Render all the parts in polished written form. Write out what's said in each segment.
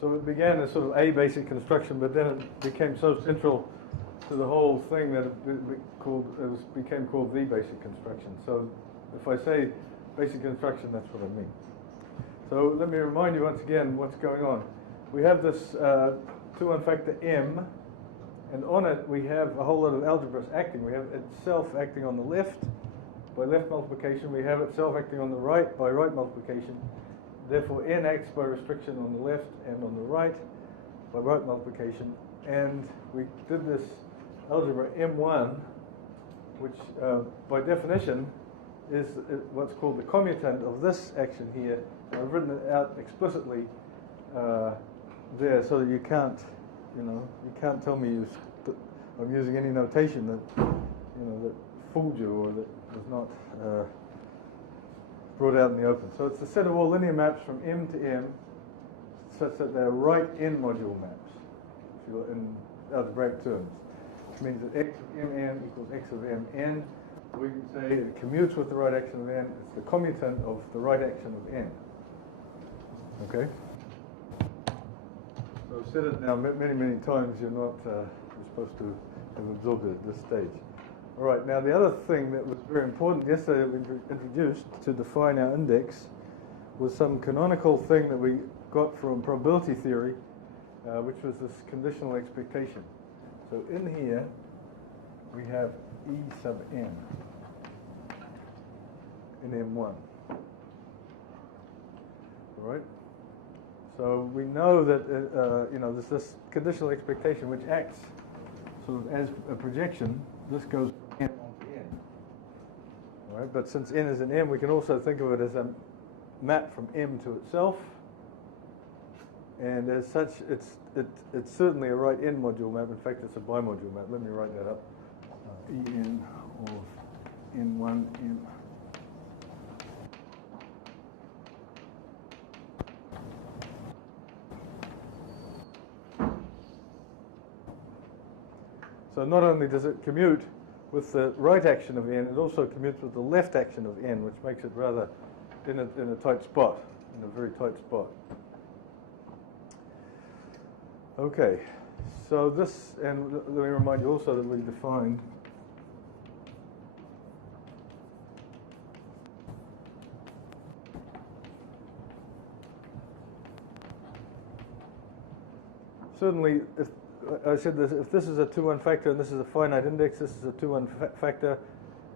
So it began as sort of a basic construction, but then it became so central to the whole thing that it became called the basic construction. So if I say basic construction, that's what I mean. So let me remind you once again what's going on. We have this 2-1 factor M, and on it we have a whole lot of algebras acting. We have itself acting on the left by left multiplication. We have itself acting on the right by right multiplication. Therefore, n acts by restriction on the left and on the right by right multiplication. And we did this algebra M1, which by definition is what's called the commutant of this action here. I've written it out explicitly there so that you can't tell me I'm using any notation that fooled you or that was not brought out in the open. So it's a set of all linear maps from M to M such that they're right n module maps, if you will, in algebraic terms, which means that x of mn equals x of mn. We can say it commutes with the right action of n. It's the commutant of the right action of n. Okay? So I've said it now many, many times. You're supposed to have absorbed it at this stage. All right, now the other thing that was very important yesterday that we introduced to define our index was some canonical thing that we got from probability theory, which was this conditional expectation. So in here, we have E sub n in M1. All right? So we know that there's this conditional expectation which acts sort of as a projection. This goes from n onto n. All right? But since n is an m, we can also think of it as a map from m to itself. And as such, it's certainly a right n module map. In fact, it's a bimodule map. Let me write that up. En of n1 m. So not only does it commute with the right action of n, it also commutes with the left action of n, which makes it rather in a tight spot, in a very tight spot. Okay, so this, and let me remind you also that we defined certainly, if I said this, if this is a 2-1 factor and this is a finite index, this is a 2-1 factor,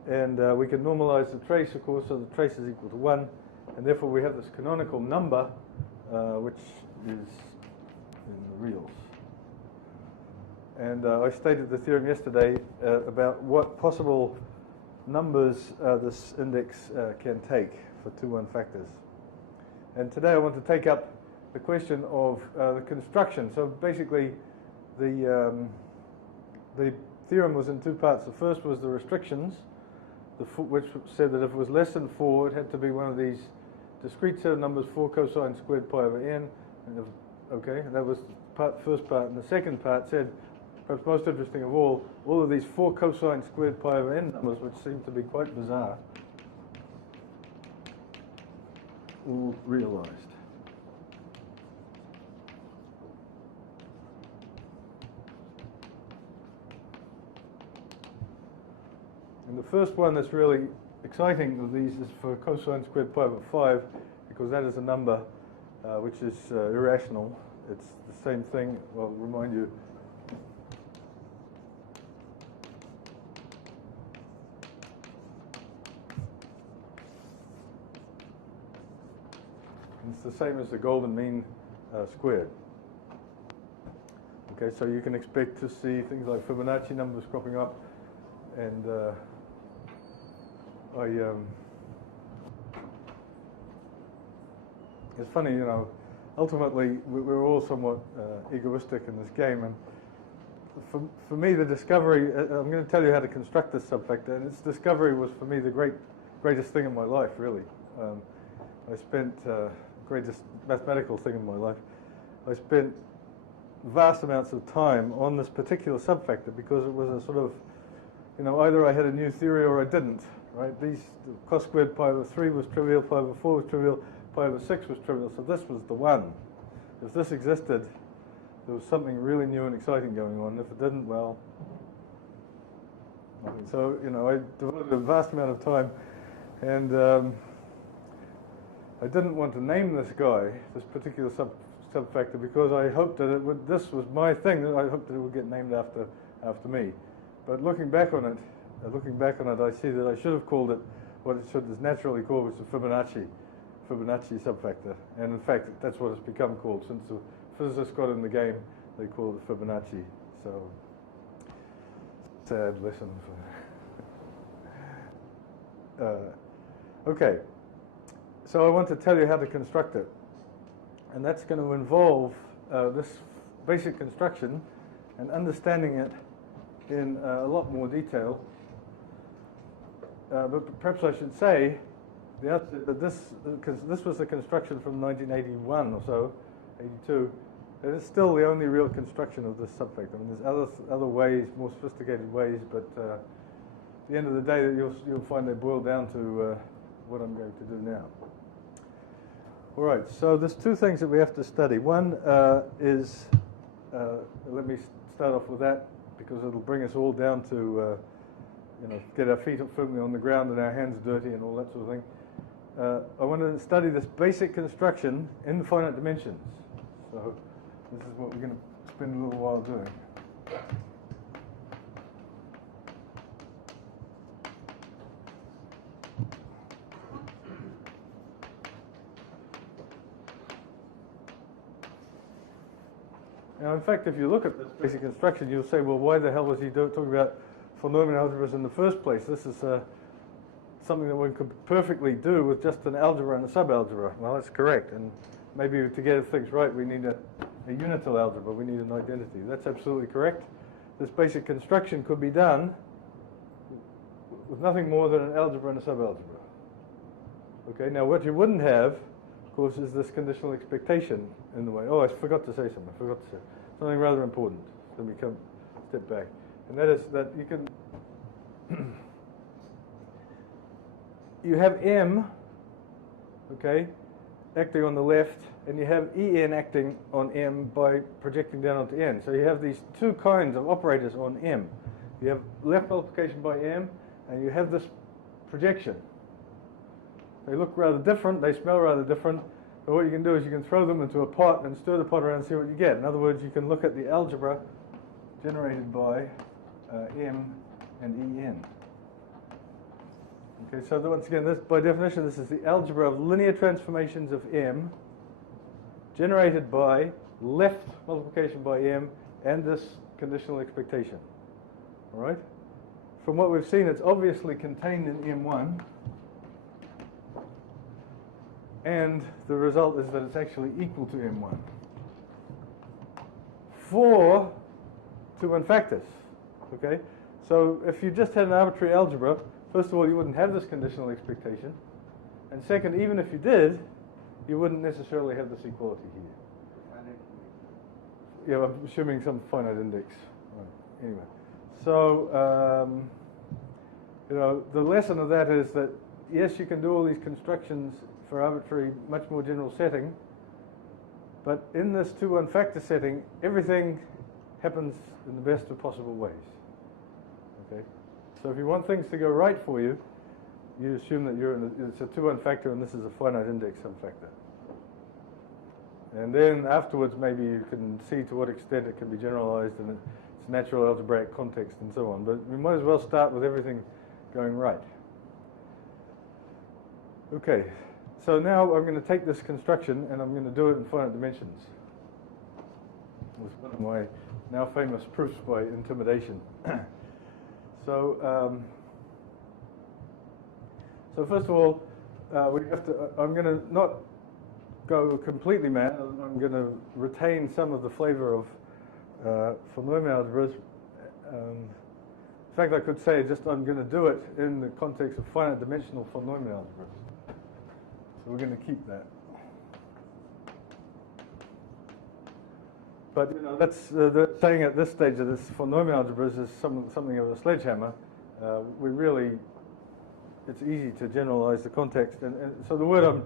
and we can normalize the trace, of course, so the trace is equal to 1, and therefore we have this canonical number, which is in the reals. And I stated the theorem yesterday about what possible numbers this index can take for 2-1 factors. And today I want to take up the question of the construction. So basically, the theorem was in two parts. The first was the restrictions, which said that if it was less than 4, it had to be one of these discrete set of numbers, 4 cosine squared pi over n. And and that was the first part. And the second part said, perhaps most interesting of all of these 4 cosine squared pi over n numbers, which seem to be quite bizarre, all realized. And the first one that's really exciting of these is for cosine squared pi over 5, because that is a number which is irrational. It's the same thing, well, I'll remind you. It's the same as the golden mean squared. Okay, so you can expect to see things like Fibonacci numbers cropping up, and it's funny, ultimately we're all somewhat egoistic in this game, and for me the discovery, I'm going to tell you how to construct this subfactor, and its discovery was for me the greatest thing in my life, really. I spent, greatest mathematical thing in my life, I spent vast amounts of time on this particular subfactor because it was a sort of, either I had a new theory or I didn't, right? These, cos squared pi over 3 was trivial, pi over 4 was trivial, pi over 6 was trivial, so this was the one. If this existed, there was something really new and exciting going on. If it didn't, well, nothing. So, you know, I devoted a vast amount of time, and I didn't want to name this guy, this particular subfactor, because I hoped that it would, this was my thing, that I hoped that it would get named after me. But looking back on it, I see that I should have called it what it is naturally called, which is the Fibonacci subfactor. And in fact, that's what it's become called. Since the physicists got in the game, they call it Fibonacci. So, sad lesson. Okay, so I want to tell you how to construct it. And that's going to involve this basic construction and understanding it in a lot more detail. But perhaps I should say that this was a construction from 1981 or so, 82, and it's still the only real construction of this subfactor. I mean, there's other ways, more sophisticated ways, but at the end of the day, you'll find they boil down to what I'm going to do now. All right, so there's two things that we have to study. One is, let me start off with that, because it'll bring us all down to you know, get our feet firmly on the ground and our hands dirty and all that sort of thing. I want to study this basic construction in finite dimensions. So this is what we're going to spend a little while doing. Now, in fact, if you look at this basic construction, you'll say, well, why the hell was he talking about polynomial algebras in the first place? This is something that one could perfectly do with just an algebra and a subalgebra. Well, that's correct. And maybe to get things right, we need a unital algebra. We need an identity. That's absolutely correct. This basic construction could be done with nothing more than an algebra and a subalgebra. Okay, now what you wouldn't have, of course, is this conditional expectation in the way. Oh, I forgot to say something. I forgot to say something rather important. Let me step back. And that is that you can you have M, okay, acting on the left, and you have En acting on M by projecting down onto N. So you have these two kinds of operators on M. You have left multiplication by M, and you have this projection. They look rather different, they smell rather different, but what you can do is you can throw them into a pot and stir the pot around and see what you get. In other words, you can look at the algebra generated by M and En. Okay, so once again, this, by definition, this is the algebra of linear transformations of M generated by left multiplication by M and this conditional expectation. All right? From what we've seen, it's obviously contained in M1. And the result is that it's actually equal to M1 for 2 unfactors. Okay? So if you just had an arbitrary algebra, first of all, you wouldn't have this conditional expectation. And second, even if you did, you wouldn't necessarily have this equality here. Yeah, I'm assuming some finite index. Right. Anyway. So, you know, the lesson of that is that, yes, you can do all these constructions for arbitrary, much more general setting, but in this 2 1-factor setting, everything happens in the best of possible ways. Okay, so if you want things to go right for you, you assume that it's a 2 1-factor and this is a finite index subfactor. And then afterwards, maybe you can see to what extent it can be generalized in its natural algebraic context and so on. But we might as well start with everything going right. Okay. So now I'm going to take this construction and I'm going to do it in finite dimensions. It's one of my now famous proofs by intimidation. So first of all, we have to. I'm going to not go completely mad. I'm going to retain some of the flavor of polynomial algebras. In fact, I could say just I'm going to do it in the context of finite dimensional polynomial algebras. So we're going to keep that. But you know, that's saying at this stage that this polynomial algebras is something of a sledgehammer. We really, it's easy to generalize the context. And so the word I'm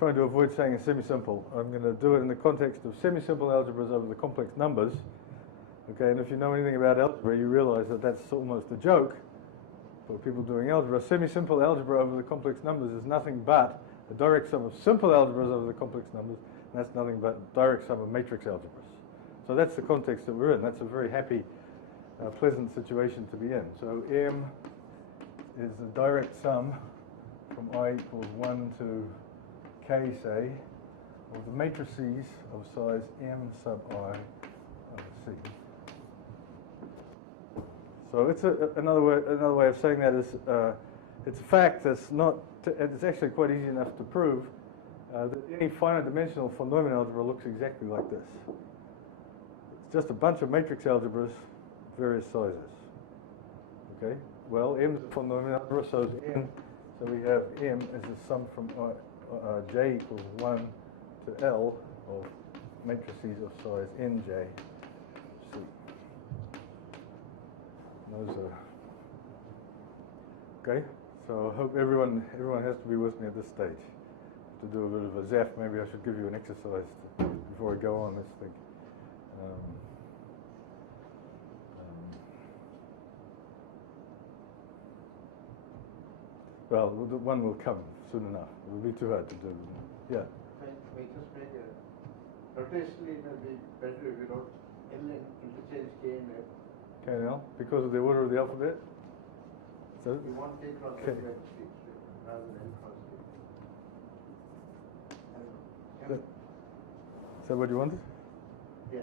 trying to avoid saying a semi-simple. I'm going to do it in the context of semi-simple algebras over the complex numbers. Okay, and if you know anything about algebra, you realize that that's almost a joke for people doing algebra. Semi-simple algebra over the complex numbers is nothing but a direct sum of simple algebras over the complex numbers, and that's nothing but a direct sum of matrix algebras. So that's the context that we're in. That's a very happy, pleasant situation to be in. So M is the direct sum from I equals 1 to K, say, of the matrices of size M sub I over C. So it's another way of saying that is it's a fact that's not. It's actually quite easy enough to prove that any finite dimensional von Neumann algebra looks exactly like this. It's just a bunch of matrix algebras, various sizes. Okay. Well, M is a von Neumann algebra, so is N. So we have M as a sum from J equals 1 to L of matrices of size Nj. C. Those are okay. So I hope everyone has to be with me at this stage. To do a bit of a zap, maybe I should give you an exercise before we go on this thing. Well, the one will come soon enough. It will be too hard to do. Yeah. We just make a rotationally it will be better if you wrote L and interchange K and F. K and L, because of the order of the alphabet? So you want K cross F rather than L cross K. Is that what you wanted? Yeah.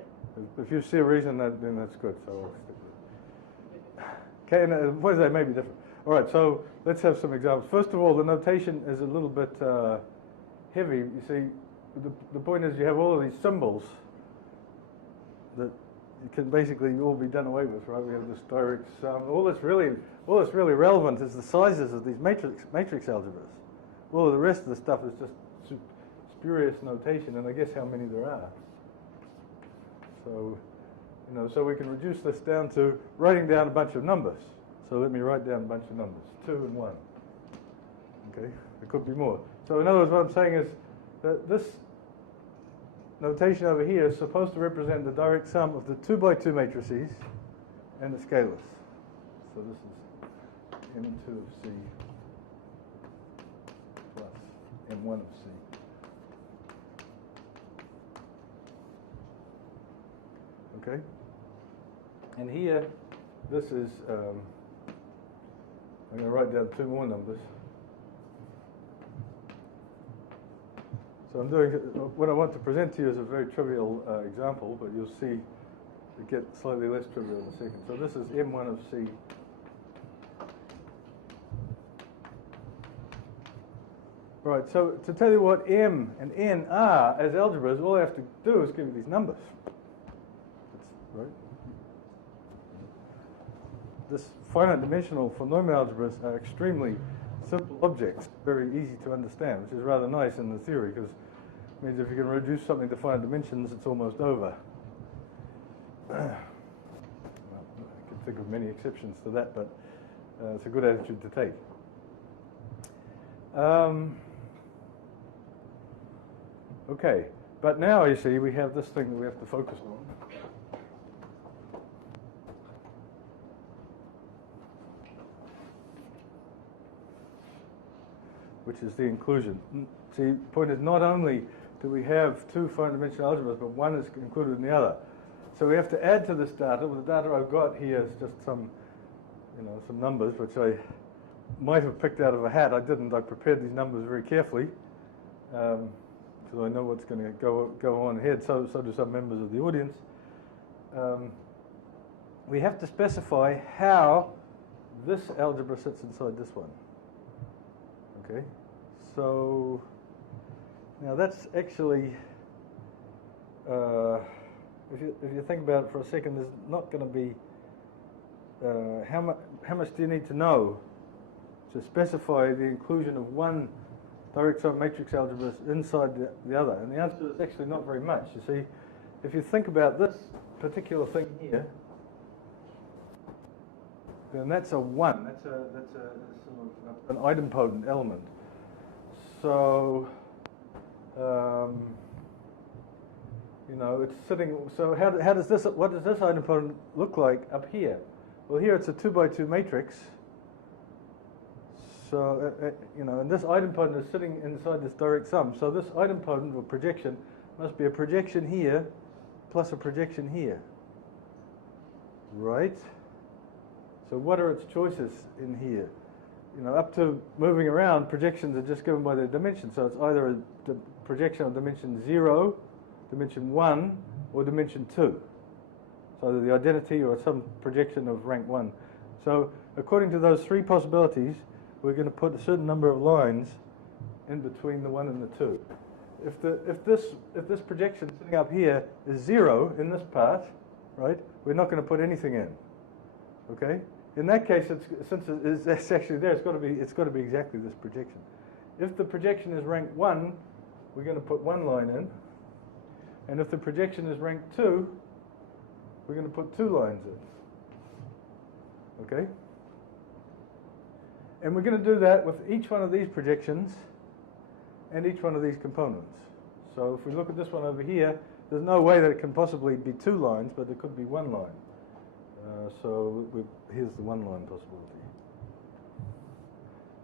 If you see a reason, then that's good. So I'll stick with it. K and L, what is that? May be different. All right, so let's have some examples. First of all, the notation is a little bit heavy. You see, the point is you have all of these symbols that you can basically all be done away with, right? We have this direct sum. All that's really relevant is the sizes of these matrix algebras. All of the rest of the stuff is just spurious notation, and I guess how many there are. So, so we can reduce this down to writing down a bunch of numbers. So let me write down a bunch of numbers, 2 and 1. Okay, there could be more. So in other words, what I'm saying is that this notation over here is supposed to represent the direct sum of the 2 by 2 matrices and the scalars. So this is M2 of C plus M1 of C. Okay? And here, this is, I'm going to write down 2 more numbers. So I'm doing, what I want to present to you is a very trivial example, but you'll see it get slightly less trivial in a second. So this is M1 of C. Right, so to tell you what M and N are as algebras, all I have to do is give you these numbers. That's right. This finite dimensional von Neumann algebras are extremely simple objects, very easy to understand, which is rather nice in the theory, because it means if you can reduce something to finite dimensions, it's almost over. Well, I can think of many exceptions to that, but it's a good attitude to take. Okay, but now you see we have this thing that we have to focus on. Which is the inclusion. See, the point is not only do we have 2 finite dimensional algebras, but one is included in the other. So we have to add to this data. Well, the data I've got here is just some numbers which I might have picked out of a hat. I didn't. I prepared these numbers very carefully because I know what's going to go on ahead. So do some members of the audience. We have to specify how this algebra sits inside this one. Okay, so now that's actually, if you think about it for a second, there's not going to be, how much do you need to know to specify the inclusion of one direct sum matrix algebras inside the other? And the answer is actually not very much. You see, if you think about this particular thing here, then that's a 1. That's a sort of an idempotent element. So You know, it's sitting. So how does this? What does this idempotent look like up here? Well, here it's a 2 by 2 matrix. So you know, and this idempotent is sitting inside this direct sum. So this idempotent or projection must be a projection here plus a projection here, right? So what are its choices in here? You know, up to moving around, projections are just given by their dimension. So it's either a projection of dimension 0, dimension 1, or dimension 2. So either the identity or some projection of rank 1. So according to those three possibilities, we're going to put a certain number of lines in between the 1 and the 2. If this projection sitting up here is 0 in this part, right, we're not going to put anything in. Okay? In that case, since it's actually there, it's got to be exactly this projection. If the projection is rank 1, we're going to put one line in. And if the projection is rank 2, we're going to put 2 lines in. Okay? And we're going to do that with each one of these projections and each one of these components. So if we look at this one over here, there's no way that it can possibly be 2 lines, but it could be 1 line. Here's the 1 line possibility.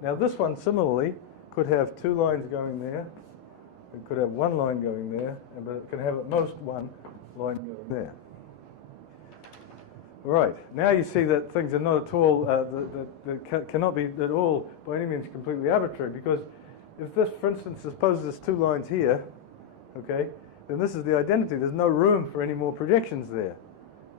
Now this one similarly could have 2 lines going there. It could have 1 line going there, but it can have at most 1 line going there. All right, now you see that things are not at all, that cannot be at all by any means completely arbitrary, because if this, for instance, suppose there's 2 lines here, okay, then this is the identity. There's no room for any more projections there.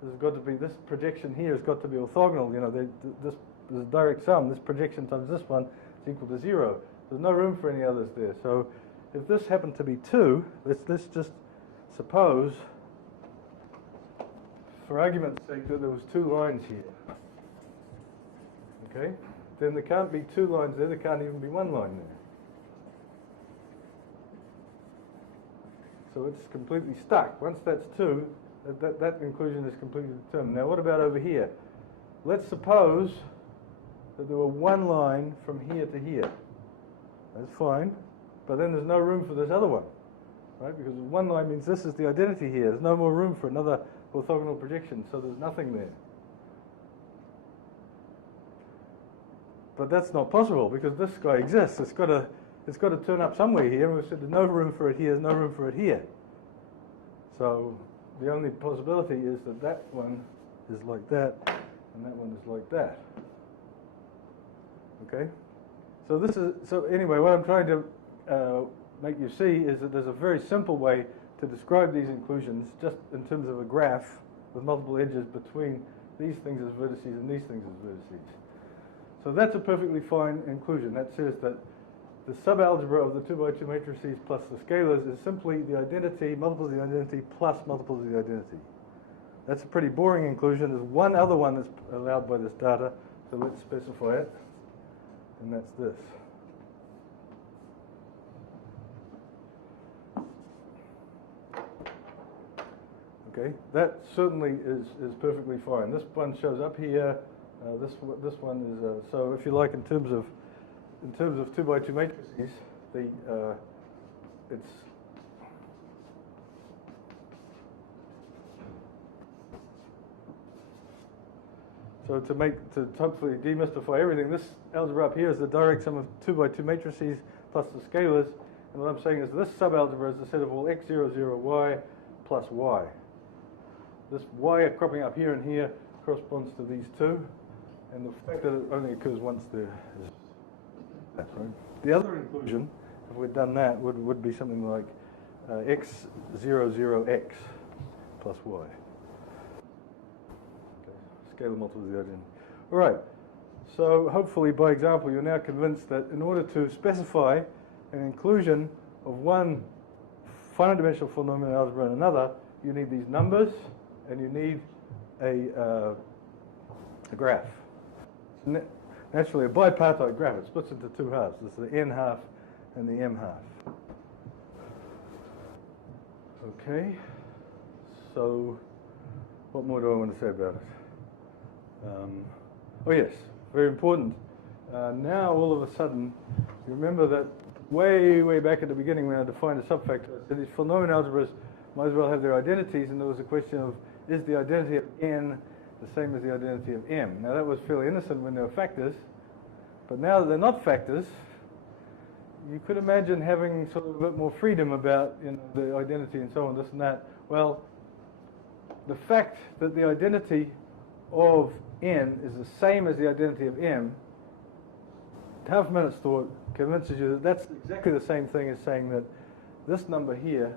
There's got to be, this projection here has got to be orthogonal. You know, this is a direct sum. This projection times this one is equal to 0. There's no room for any others there. So if this happened to be 2, let's just suppose, for argument's sake, that there was 2 lines here. Okay? Then there can't be 2 lines there. There can't even be 1 line there. So it's completely stuck. Once that's 2, that inclusion is completely determined. Now what about over here? Let's suppose that there were 1 line from here to here. That's fine. But then there's no room for this other one, right? Because 1 line means this is the identity here. There's no more room for another orthogonal projection, so there's nothing there. But that's not possible because this guy exists. It's got to turn up somewhere here, and we said there's no room for it here, there's no room for it here. So the only possibility is that that one is like that, and that one is like that. Okay? So anyway, what I'm trying to make you see is that there's a very simple way to describe these inclusions just in terms of a graph with multiple edges between these things as vertices and these things as vertices. So that's a perfectly fine inclusion. That says that the subalgebra of the 2 by 2 matrices plus the scalars is simply the identity, multiples of the identity, plus multiples of the identity. That's a pretty boring inclusion. There's one other one that's allowed by this data, so let's specify it, and that's this. Okay, that certainly is perfectly fine. This one shows up here. This one is so if you like in terms of 2 by 2 matrices, it's so to hopefully demystify everything. This algebra up here is the direct sum of 2 by 2 matrices plus the scalars, and what I'm saying is this subalgebra is the set of all x0, 0, y plus y. This y cropping up here and here corresponds to these 2, and the fact that it only occurs once there is that, right? The other inclusion, if we'd done that, would be something like x00, 0x plus y. Okay. Scalar multiples of the identity. All right. So hopefully, by example, you're now convinced that in order to specify an inclusion of one finite dimensional polynomial algebra and another, you need these numbers and you need a graph. Naturally, a bipartite graph, it splits into 2 halves. There's the n half and the m half. Okay, so what more do I want to say about it? Oh yes, very important. Now all of a sudden, you remember that way back at the beginning when I defined a subfactor, I said these polynomial algebras might as well have their identities, and there was a question of, is the identity of n the same as the identity of m? Now that was fairly innocent when they were factors, but now that they're not factors, you could imagine having sort of a bit more freedom about, you know, the identity and so on, this and that. Well, the fact that the identity of n is the same as the identity of m, half a minute's thought convinces you that that's exactly the same thing as saying that this number here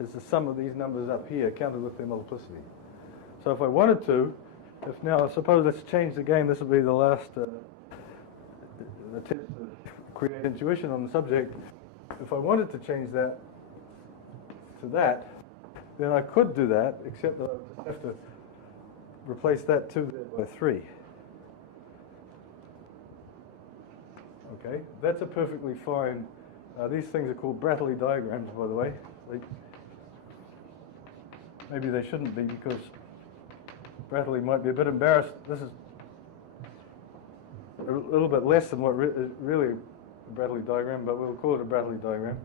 is the sum of these numbers up here counted with their multiplicity. So if I wanted to, if now, suppose let's change the game, this will be the last attempt to create intuition on the subject. If I wanted to change that to that, then I could do that, except that I would have to replace that 2 there by 3. Okay, that's a perfectly fine, these things are called Brattley diagrams, by the way. Maybe they shouldn't be, because Brattley might be a bit embarrassed. This is a little bit less than what is really a Brattley diagram, but we'll call it a Brattley diagram.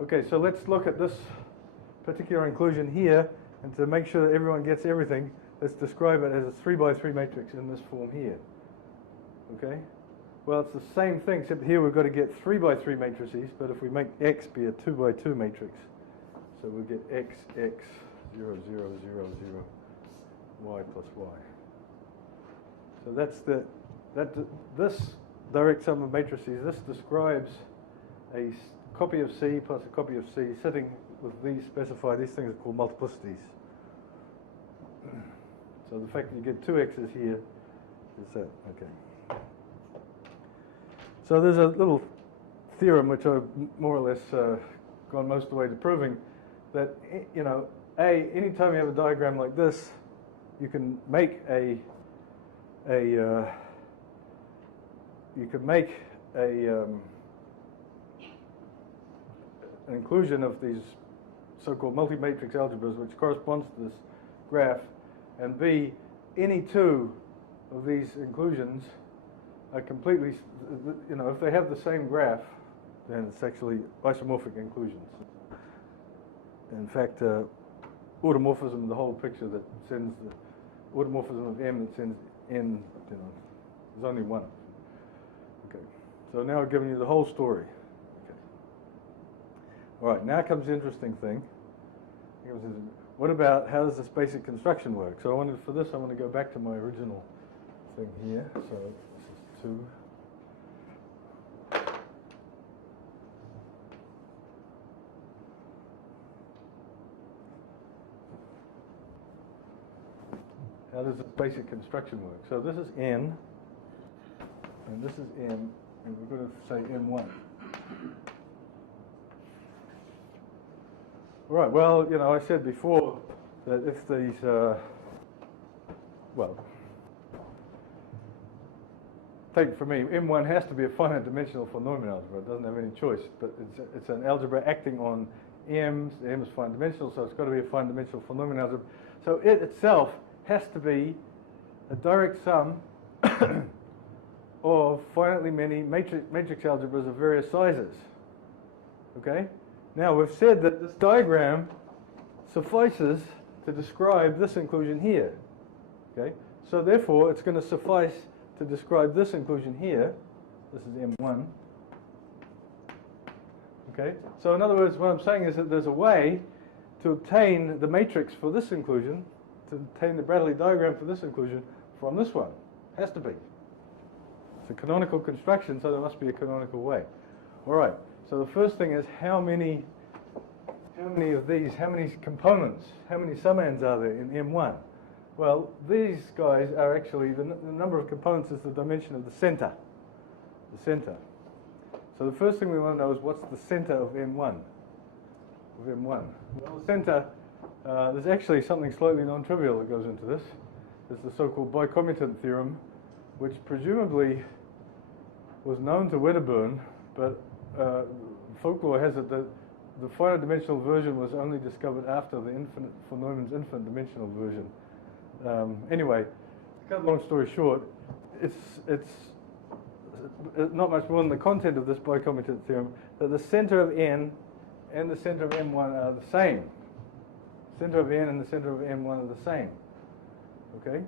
Okay, so let's look at this particular inclusion here, and to make sure that everyone gets everything, let's describe it as a 3 by 3 matrix in this form here. Okay? Well, it's the same thing, except here we've got to get 3 by 3 matrices, but if we make X be a 2 by 2 matrix, so we'll get X, 0, 0, 0, 0, Y plus Y. So that's this direct sum of matrices, this describes a copy of C plus a copy of C sitting with these specified, these things are called multiplicities. So the fact that you get 2 X's here is that, okay. So there's a little theorem which I've more or less gone most of the way to proving that, you know, anytime you have a diagram like this, you can make an inclusion of these so-called multi-matrix algebras which corresponds to this graph, and B, any two of these inclusions are completely, you know, if they have the same graph, then it's actually isomorphic inclusions. In fact, automorphism, the whole picture that sends the automorphism of M that sends N, you know, there's only one. Okay, so now I've given you the whole story. Okay. All right, now comes the interesting thing. What about how does this basic construction work? So I wanted, for this, I want to go back to my original thing here. So this is 2. How does this basic construction work? So this is N, and this is M, and we're going to say M1. All right, well, you know, I said before that if these, well, take for me, M1 has to be a finite dimensional polynomial algebra. It doesn't have any choice, but it's an algebra acting on M. M is finite dimensional, so it's got to be a finite dimensional polynomial algebra. So it itself has to be a direct sum of finitely many matrix algebras of various sizes. Okay? Now we've said that this diagram suffices to describe this inclusion here. Okay? So therefore it's going to suffice to describe this inclusion here. This is M1. Okay? So in other words, what I'm saying is that there's a way to obtain the matrix for this inclusion, to obtain the Brattley diagram for this inclusion from this one. Has to be. It's a canonical construction, so there must be a canonical way. All right. So the first thing is how many of these, how many components, how many summands are there in M1? Well, these guys are actually, the number of components is the dimension of the center. The center. So the first thing we want to know is what's the center of M1? Of M1. Well, the center, there's actually something slightly non-trivial that goes into this. It's the so-called bicommutant theorem, which presumably was known to Wedderburn, but folklore has it that the finite dimensional version was only discovered after the von Neumann's infinite dimensional version. Anyway, to cut a long story short, it's not much more than the content of this bicommutative theorem, that the center of n and the center of M1 are the same. Center of n and the center of M1 are the same. Okay?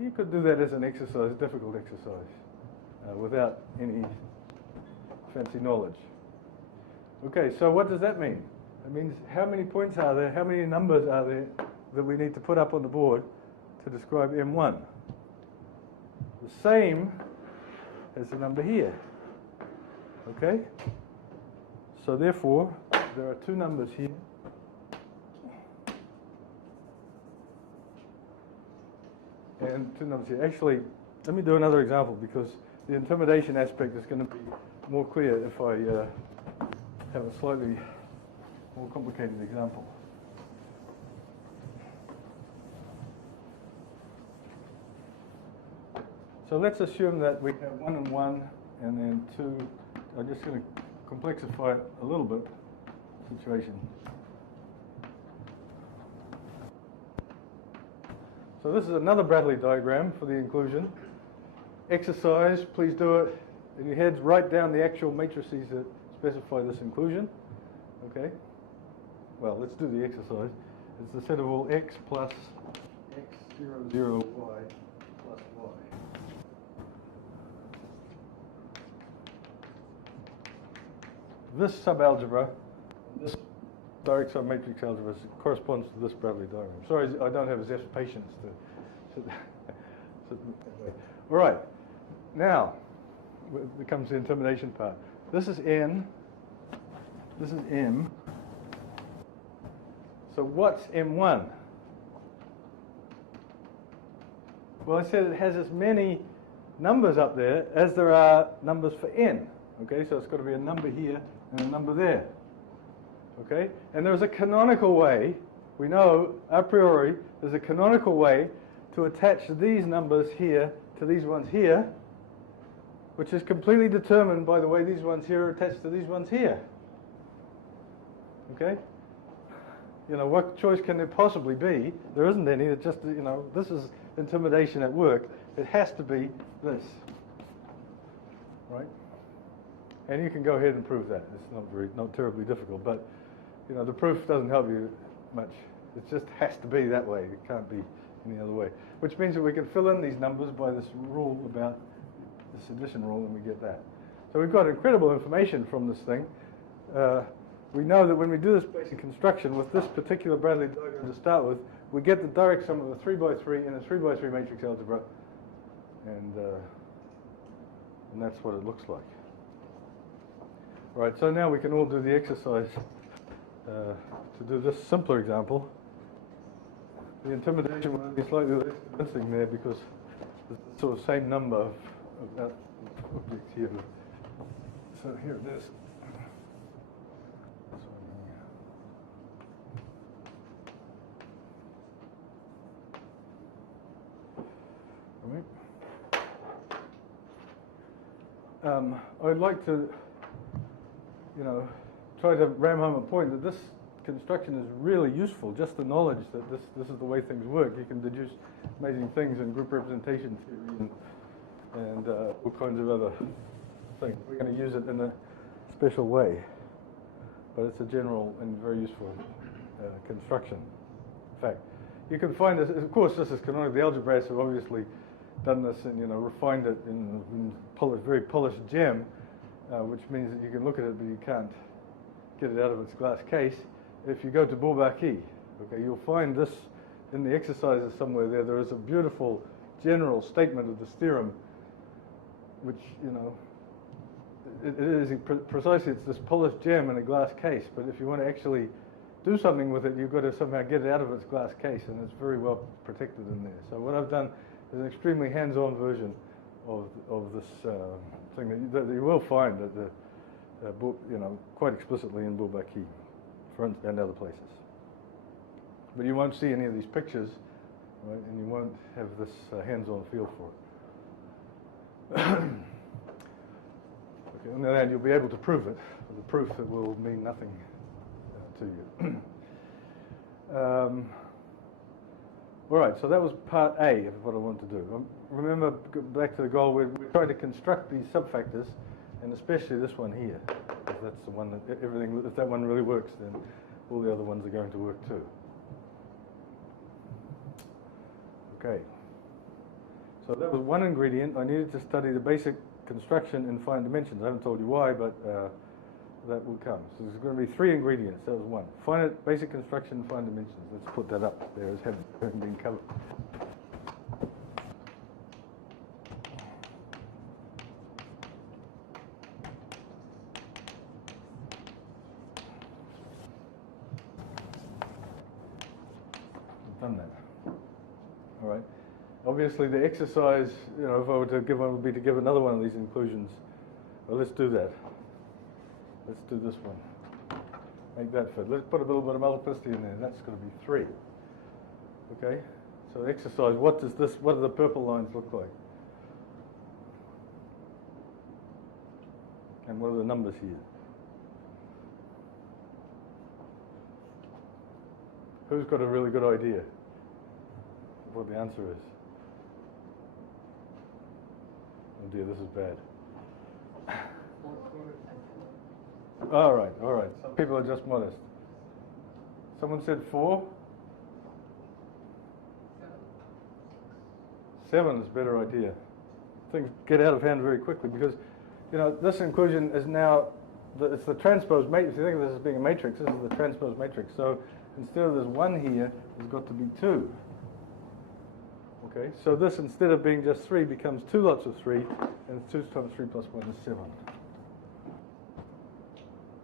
You could do that as an exercise, difficult exercise, without any fancy knowledge. Okay, so what does that mean? It means how many points are there, how many numbers are there that we need to put up on the board to describe M1? The same as the number here. Okay? So therefore, there are two numbers here. And two numbers here. Actually, let me do another example because the intimidation aspect is going to be more clear if I have a slightly more complicated example. So let's assume that we have 1 and 1 and then 2. I'm just going to complexify it a little bit, situation. So this is another Brattley diagram for the inclusion. Exercise, please do it in your heads. Write down the actual matrices that specify this inclusion. Okay? Well, let's do the exercise. It's the set of all x plus x, 0, 0, y plus y. This subalgebra, this direct submatrix algebra corresponds to this Brattley diagram. Sorry, I don't have Zeph's patience to sit. All right, now comes the intimidation part. This is n, this is m. So what's M1? Well, I said it has as many numbers up there as there are numbers for n. Okay, so it's got to be a number here and a number there. Okay, and there's a canonical way, we know a priori, there's a canonical way to attach these numbers here to these ones here, which is completely determined by the way these ones here are attached to these ones here. Okay? You know, what choice can there possibly be? There isn't any. It's just, you know, this is intimidation at work. It has to be this. Right? And you can go ahead and prove that. It's not terribly difficult, but you know, the proof doesn't help you much. It just has to be that way. It can't be any other way. Which means that we can fill in these numbers by this rule about this addition rule, and we get that. So we've got incredible information from this thing. We know that when we do this basic construction with this particular Brattley diagram to start with, we get the direct sum of a 3 by 3 in a 3 by 3 matrix algebra, and that's what it looks like. All right, so now we can all do the exercise to do this simpler example. The intimidation will be slightly less convincing there because it's the sort of same number of objects here. So here it is. I'd like to, you know, try to ram home a point that this construction is really useful. Just the knowledge that this is the way things work. You can deduce amazing things in group representation theory and all kinds of other things. We're going to use it in a special way, but it's a general and very useful construction. In fact, you can find this. Of course, this is canonical. The algebras have obviously done this and, you know, refined it in very polished gem, which means that you can look at it, but you can't get it out of its glass case. If you go to Bourbaki, okay, you'll find this in the exercises somewhere there. There is a beautiful general statement of this theorem, which, you know, it is precisely, it's this polished gem in a glass case, but if you want to actually do something with it, you've got to somehow get it out of its glass case, and it's very well protected in there. So what I've done is an extremely hands-on version of this thing that you will find at the you know, quite explicitly in Bourbaki and other places. But you won't see any of these pictures, right, and you won't have this hands-on feel for it. Okay, on the other hand, you'll be able to prove it. With the proof, it will mean nothing to you. All right, so that was part A of what I wanted to do. Remember, back to the goal, we're trying to construct these subfactors, and especially this one here. If that's the one that everything, if that one really works, then all the other ones are going to work too. Okay. So that was one ingredient. I needed to study the basic construction in fine dimensions. I haven't told you why, but that will come. So there's going to be 3 ingredients. That was one. Finite basic construction in fine dimensions. Let's put that up there as having been covered. I've done that. All right. Obviously, the exercise, you know, if I were to give one, would be to give another one of these inclusions. Well, let's do that. Let's do this one. Make that fit. Let's put a little bit of multiplicity in there. That's going to be 3. Okay? So exercise, what do the purple lines look like? And what are the numbers here? Who's got a really good idea of what the answer is? Oh dear, this is bad. All right. Some people are just modest. Someone said 4? 7 is a better idea. Things get out of hand very quickly because, you know, this inclusion is now, it's the transpose matrix. If you think of this as being a matrix, this is the transpose matrix. So instead of this 1 here, there's got to be 2. Okay, so this, instead of being just 3, becomes 2 lots of 3, and 2 times 3 plus 1 is 7.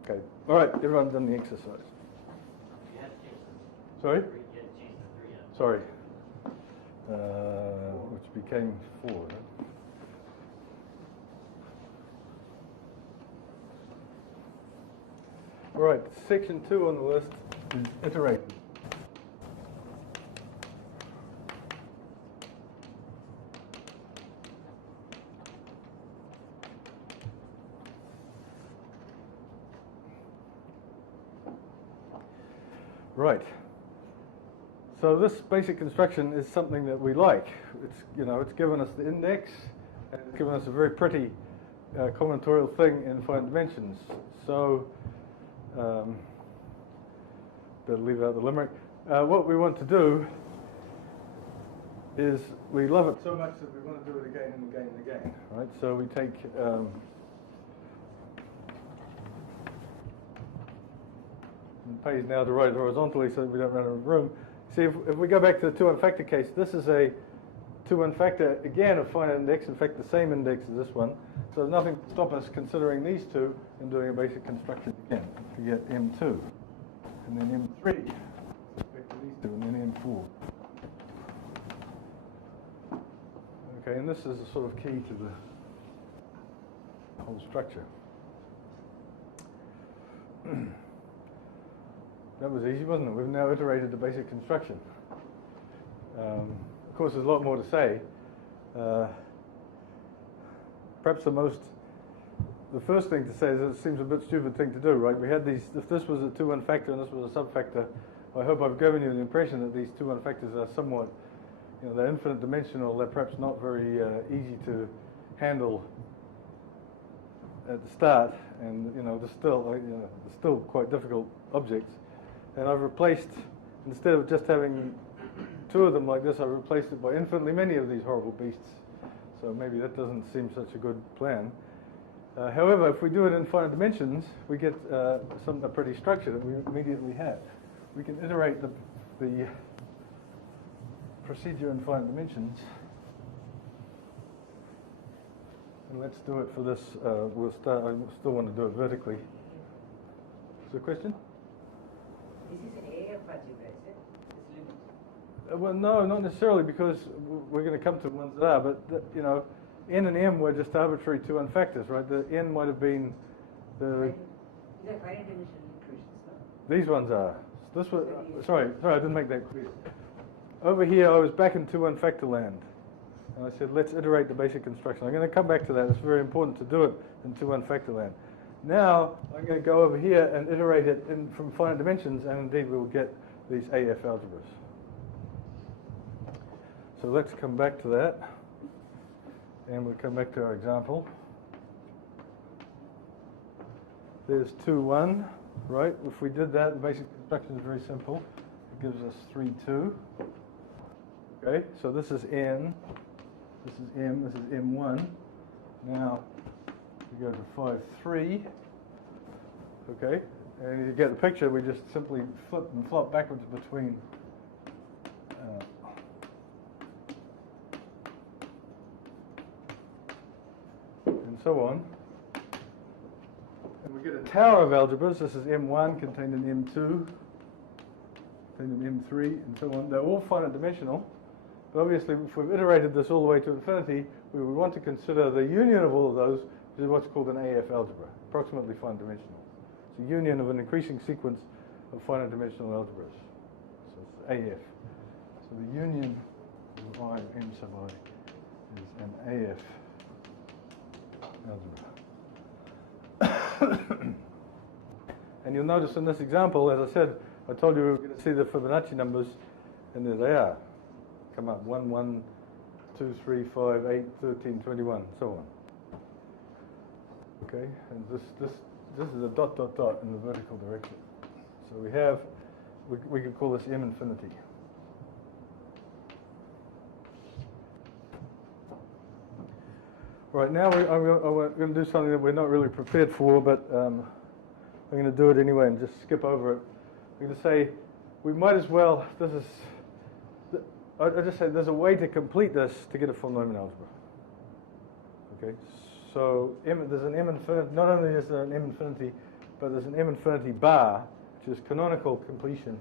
Okay, all right, everyone's done the exercise. Sorry? Sorry. Which became 4. Right? All right, section 2 on the list is iterated. Right. So this basic construction is something that we like. It's, you know, it's given us the index, and it's given us a very pretty combinatorial thing in fine dimensions. So, better leave out the limerick. What we want to do is we love it so much that we want to do it again and again and again. Right. So we take. Pays now to write horizontally so that we don't run out of room. See, if we go back to the 2-1 factor case, this is a 2-1 factor, again, of finite index, in fact, the same index as this one. So there's nothing to stop us considering these two and doing a basic construction again to get M2, and then M3, with respect to these two, and then M4. Okay, and this is a sort of key to the whole structure. That was easy, wasn't it? We've now iterated the basic construction. Of course, there's a lot more to say. Perhaps the first thing to say is it seems a bit stupid thing to do, right? We had these, if this was a 2-1 factor and this was a subfactor, I hope I've given you the impression that these 2-1 factors are somewhat, you know, they're infinite dimensional, they're perhaps not very easy to handle at the start, and, you know, they're still quite difficult objects. And I've replaced, instead of just having 2 of them like this, I've replaced it by infinitely many of these horrible beasts. So maybe that doesn't seem such a good plan. However, if we do it in finite dimensions, we get a pretty structure that we immediately have. We can iterate the procedure in finite dimensions. And let's do it for this. We'll start. I still want to do it vertically. Is there a question? This is AF algebra, is it? This limit? Well, no, not necessarily, because we're going to come to ones that are. But you know, n and m were just arbitrary 2-1 factors, right? The n might have been the. These are finite dimensional equations, no? These ones are. This was. Sorry, I didn't make that clear. Over here, I was back in 2-1 factor land, and I said, let's iterate the basic construction. I'm going to come back to that. It's very important to do it in 2-1 factor land. Now, I'm going to go over here and iterate it from finite dimensions, and indeed we will get these AF algebras. so let's come back to that. And we'll come back to our example. There's 2, 1, right? If we did that, the basic construction is very simple. It gives us 3, 2. Okay, so this is n, this is m, this is m1. Now, we go to 5, 3. Okay, and you get the picture, we just simply flip and flop backwards between and so on. And we get a tower of algebras. This is M1 contained in M2, contained in M3, and so on. They're all finite dimensional. But obviously, if we've iterated this all the way to infinity, we would want to consider the union of all of those, which is what's called an AF algebra, approximately finite dimensional. It's a union of an increasing sequence of finite dimensional algebras. So it's AF. So the union of I of M sub I is an AF algebra. And you'll notice in this example, as I said, I told you we were going to see the Fibonacci numbers, and there they are. Come up 1, 1, 2, 3, 5, 8, 13, 21, so on. Okay, and this is a dot, dot, dot in the vertical direction. So we have, we could call this M infinity. Right, now I'm going to do something that we're not really prepared for, but I'm going to do it anyway and just skip over it. I'm going to say, we might as well, I just say there's a way to complete this to get a full Neumann algebra. Okay, so there's an M infinity, not only is there an M infinity, but there's an M infinity bar, which is canonical completion.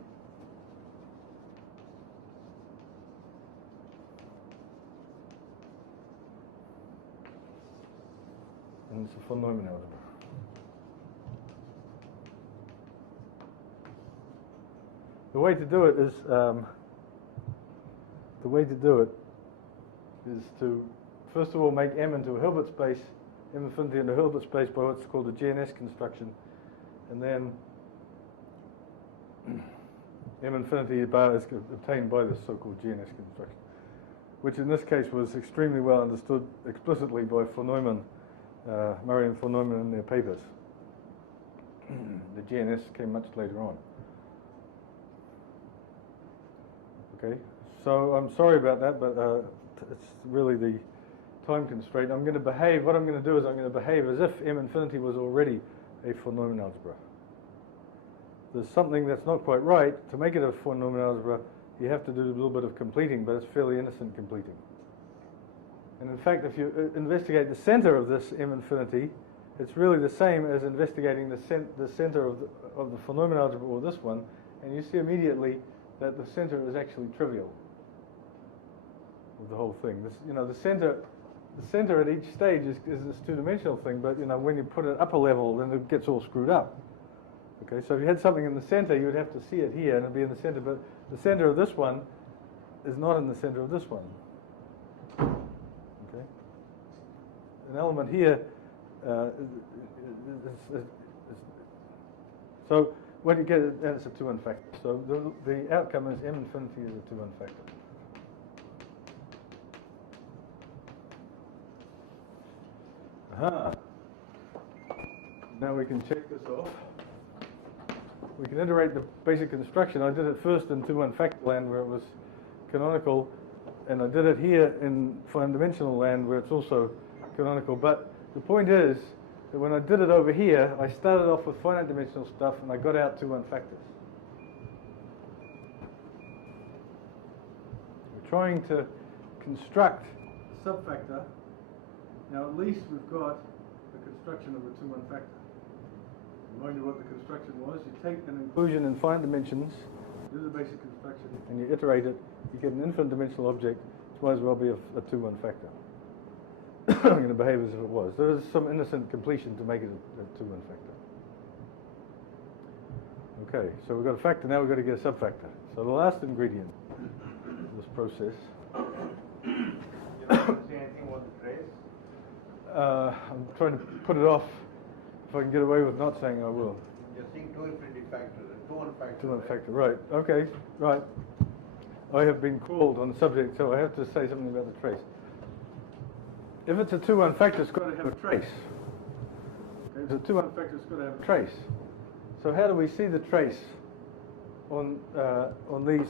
And it's a full Neumann algebra. The way to do it is to first of all make M into a Hilbert space, M infinity into a Hilbert space by what's called a GNS construction, and then M infinity bar is obtained by this so-called GNS construction, which in this case was extremely well understood explicitly by von Neumann, Murray and von Neumann in their papers. The GNS came much later on. Okay, so I'm sorry about that, but it's really the time constraint. I'm going to behave, what I'm going to do is I'm going to behave as if M infinity was already a von Neumann algebra. There's something that's not quite right. To make it a von Neumann algebra, you have to do a little bit of completing, but it's fairly innocent completing. And in fact, if you investigate the center of this M infinity, it's really the same as investigating the center of the von Neumann algebra, or this one, and you see immediately that the center is actually trivial of the whole thing. This, the center at each stage is this two-dimensional thing, but when you put it up a level, then it gets all screwed up. Okay, so if you had something in the center, you would have to see it here, and it'd be in the center, but the center of this one is not in the center of this one. Okay, an element here so what you get is it's a 2-1 factor. So the outcome is M infinity is a 2-1 factor. Aha. Now we can check this off. We can iterate the basic construction. I did it first in 2-1 factor land where it was canonical, and I did it here in finite dimensional land where it's also canonical. But the point is that when I did it over here, I started off with finite dimensional stuff and I got out 2-1 factors. We're trying to construct a subfactor. Now at least we've got the construction of a 2-1 factor. Remind you what the construction was. You take an inclusion in finite dimensions, do the basic construction, and you iterate it. You get an infinite dimensional object, which might as well be a 2-1 factor. I'm going to behave as if it was. There is some innocent completion to make it a 2-1 factor. Okay, so we've got a factor, now we've got to get a subfactor. So the last ingredient of this process. You don't want to say anything about the trace? I'm trying to put it off. If I can get away with not saying, I will. You're saying 2 infinity factor, the 2-1 factor. 2-1 factor, right. Okay, right. I have been called on the subject, so I have to say something about the trace. If it's a 2-1 factor, it's got to have a trace. If it's a 2-1 factor, it's got to have a trace. So how do we see the trace on this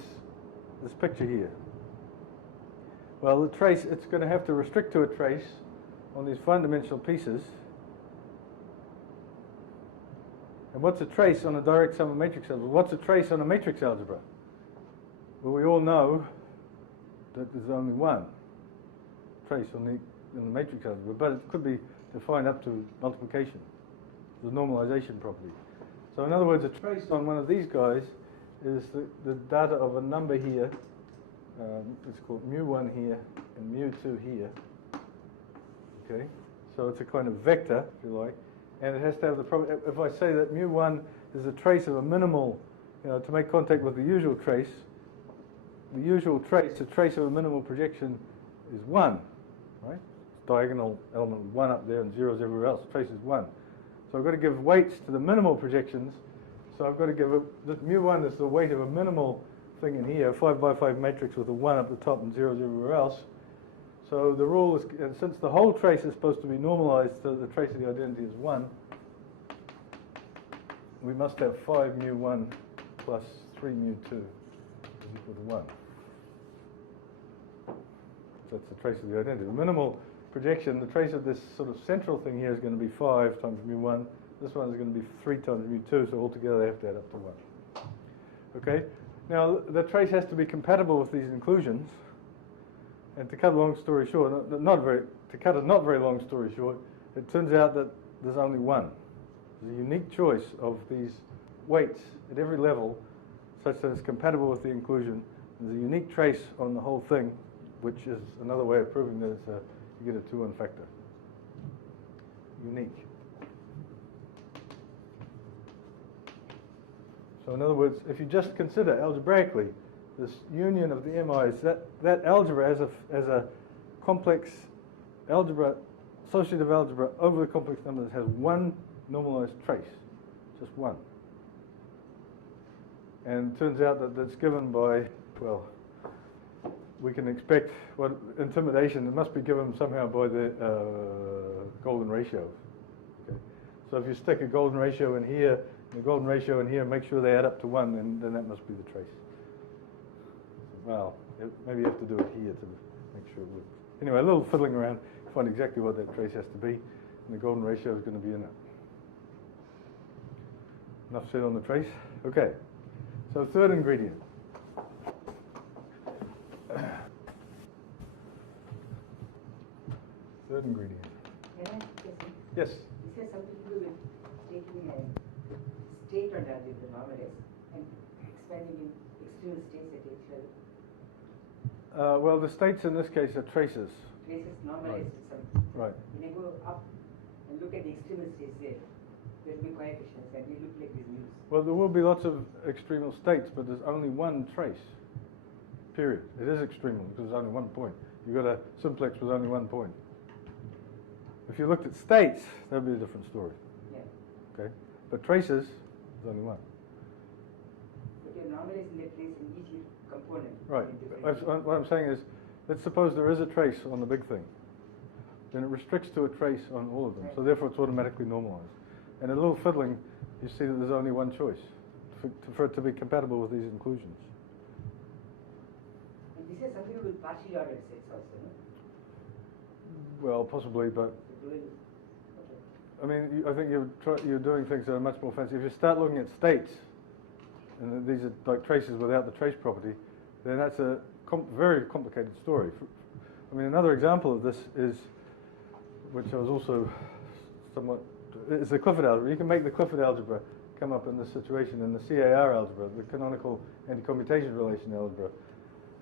picture here? Well, the trace, it's going to have to restrict to a trace on these one-dimensional pieces. And what's a trace on a direct sum of matrix algebra? What's a trace on a matrix algebra? Well, we all know that there's only one trace on the matrix algebra, but it could be defined up to multiplication, the normalization property. So in other words, a trace on one of these guys is the data of a number here. It's called mu1 here and mu2 here. Okay, so it's a kind of vector, if you like, and it has to have the property. If I say that mu1 is a trace of a minimal, to make contact with the usual trace, the trace of a minimal projection is 1, right? Diagonal element 1 up there and zeros everywhere else. Trace is 1. So I've got to give weights to the minimal projections. So I've got to give this mu1 is the weight of a minimal thing in here, 5 by 5 matrix with a 1 up the top and zeros everywhere else. So the rule is, and since the whole trace is supposed to be normalized, so the trace of the identity is 1, we must have 5 mu1 plus 3 mu2 is equal to 1. So that's the trace of the identity. The minimal projection, the trace of this sort of central thing here is going to be 5 times mu1. This one is going to be 3 times mu2, so altogether they have to add up to 1. Okay? Now, the trace has to be compatible with these inclusions. And to cut a long story short, to cut a not very long story short, it turns out that there's only one. There's a unique choice of these weights at every level such that it's compatible with the inclusion. There's a unique trace on the whole thing, which is another way of proving that it's you get a 2-1 factor. Unique. So in other words, if you just consider algebraically this union of the MIs, that algebra as a complex algebra, associative algebra over the complex numbers has one normalized trace, just one. And it turns out that that's given by, well, we can expect what intimidation, it must be given somehow by the golden ratio. Okay. So if you stick a golden ratio in here, and a golden ratio in here, and make sure they add up to 1, then that must be the trace. Well, maybe you have to do it here to make sure it works. Anyway, a little fiddling around to find exactly what that trace has to be, and the golden ratio is going to be in it. Enough said on the trace? Okay. So third ingredient. Third ingredient. Can I just Yes. This has something to do with taking a state on the normalize and expanding in external states at each level. Well, the states in this case are traces. Traces normalize Right. with some. Right. When I go up and look at the extremal states there'll be coefficients and they look like these mu's. Well, there will be lots of extremal states, but there's only one trace. Period. It is extremal because there's only one point. You've got a simplex with only one point. If you looked at states, that would be a different story. Yeah. Okay. But traces, there's only one. But you're normalizing the trace in each component. Right. in different- What I'm saying is, let's suppose there is a trace on the big thing. Then it restricts to a trace on all of them. So therefore it's automatically normalized. And a little fiddling, you see that there's only one choice for it to be compatible with these inclusions. And this has something to do with partially ordered sets also, no? Well, possibly, but Okay. I mean, I think you're doing things that are much more fancy. If you start looking at states, and these are like traces without the trace property, then that's a very complicated story. I mean, another example of this is, which I was also somewhat, is the Clifford algebra. You can make the Clifford algebra come up in this situation in the CAR algebra, the canonical anti-commutation relation algebra.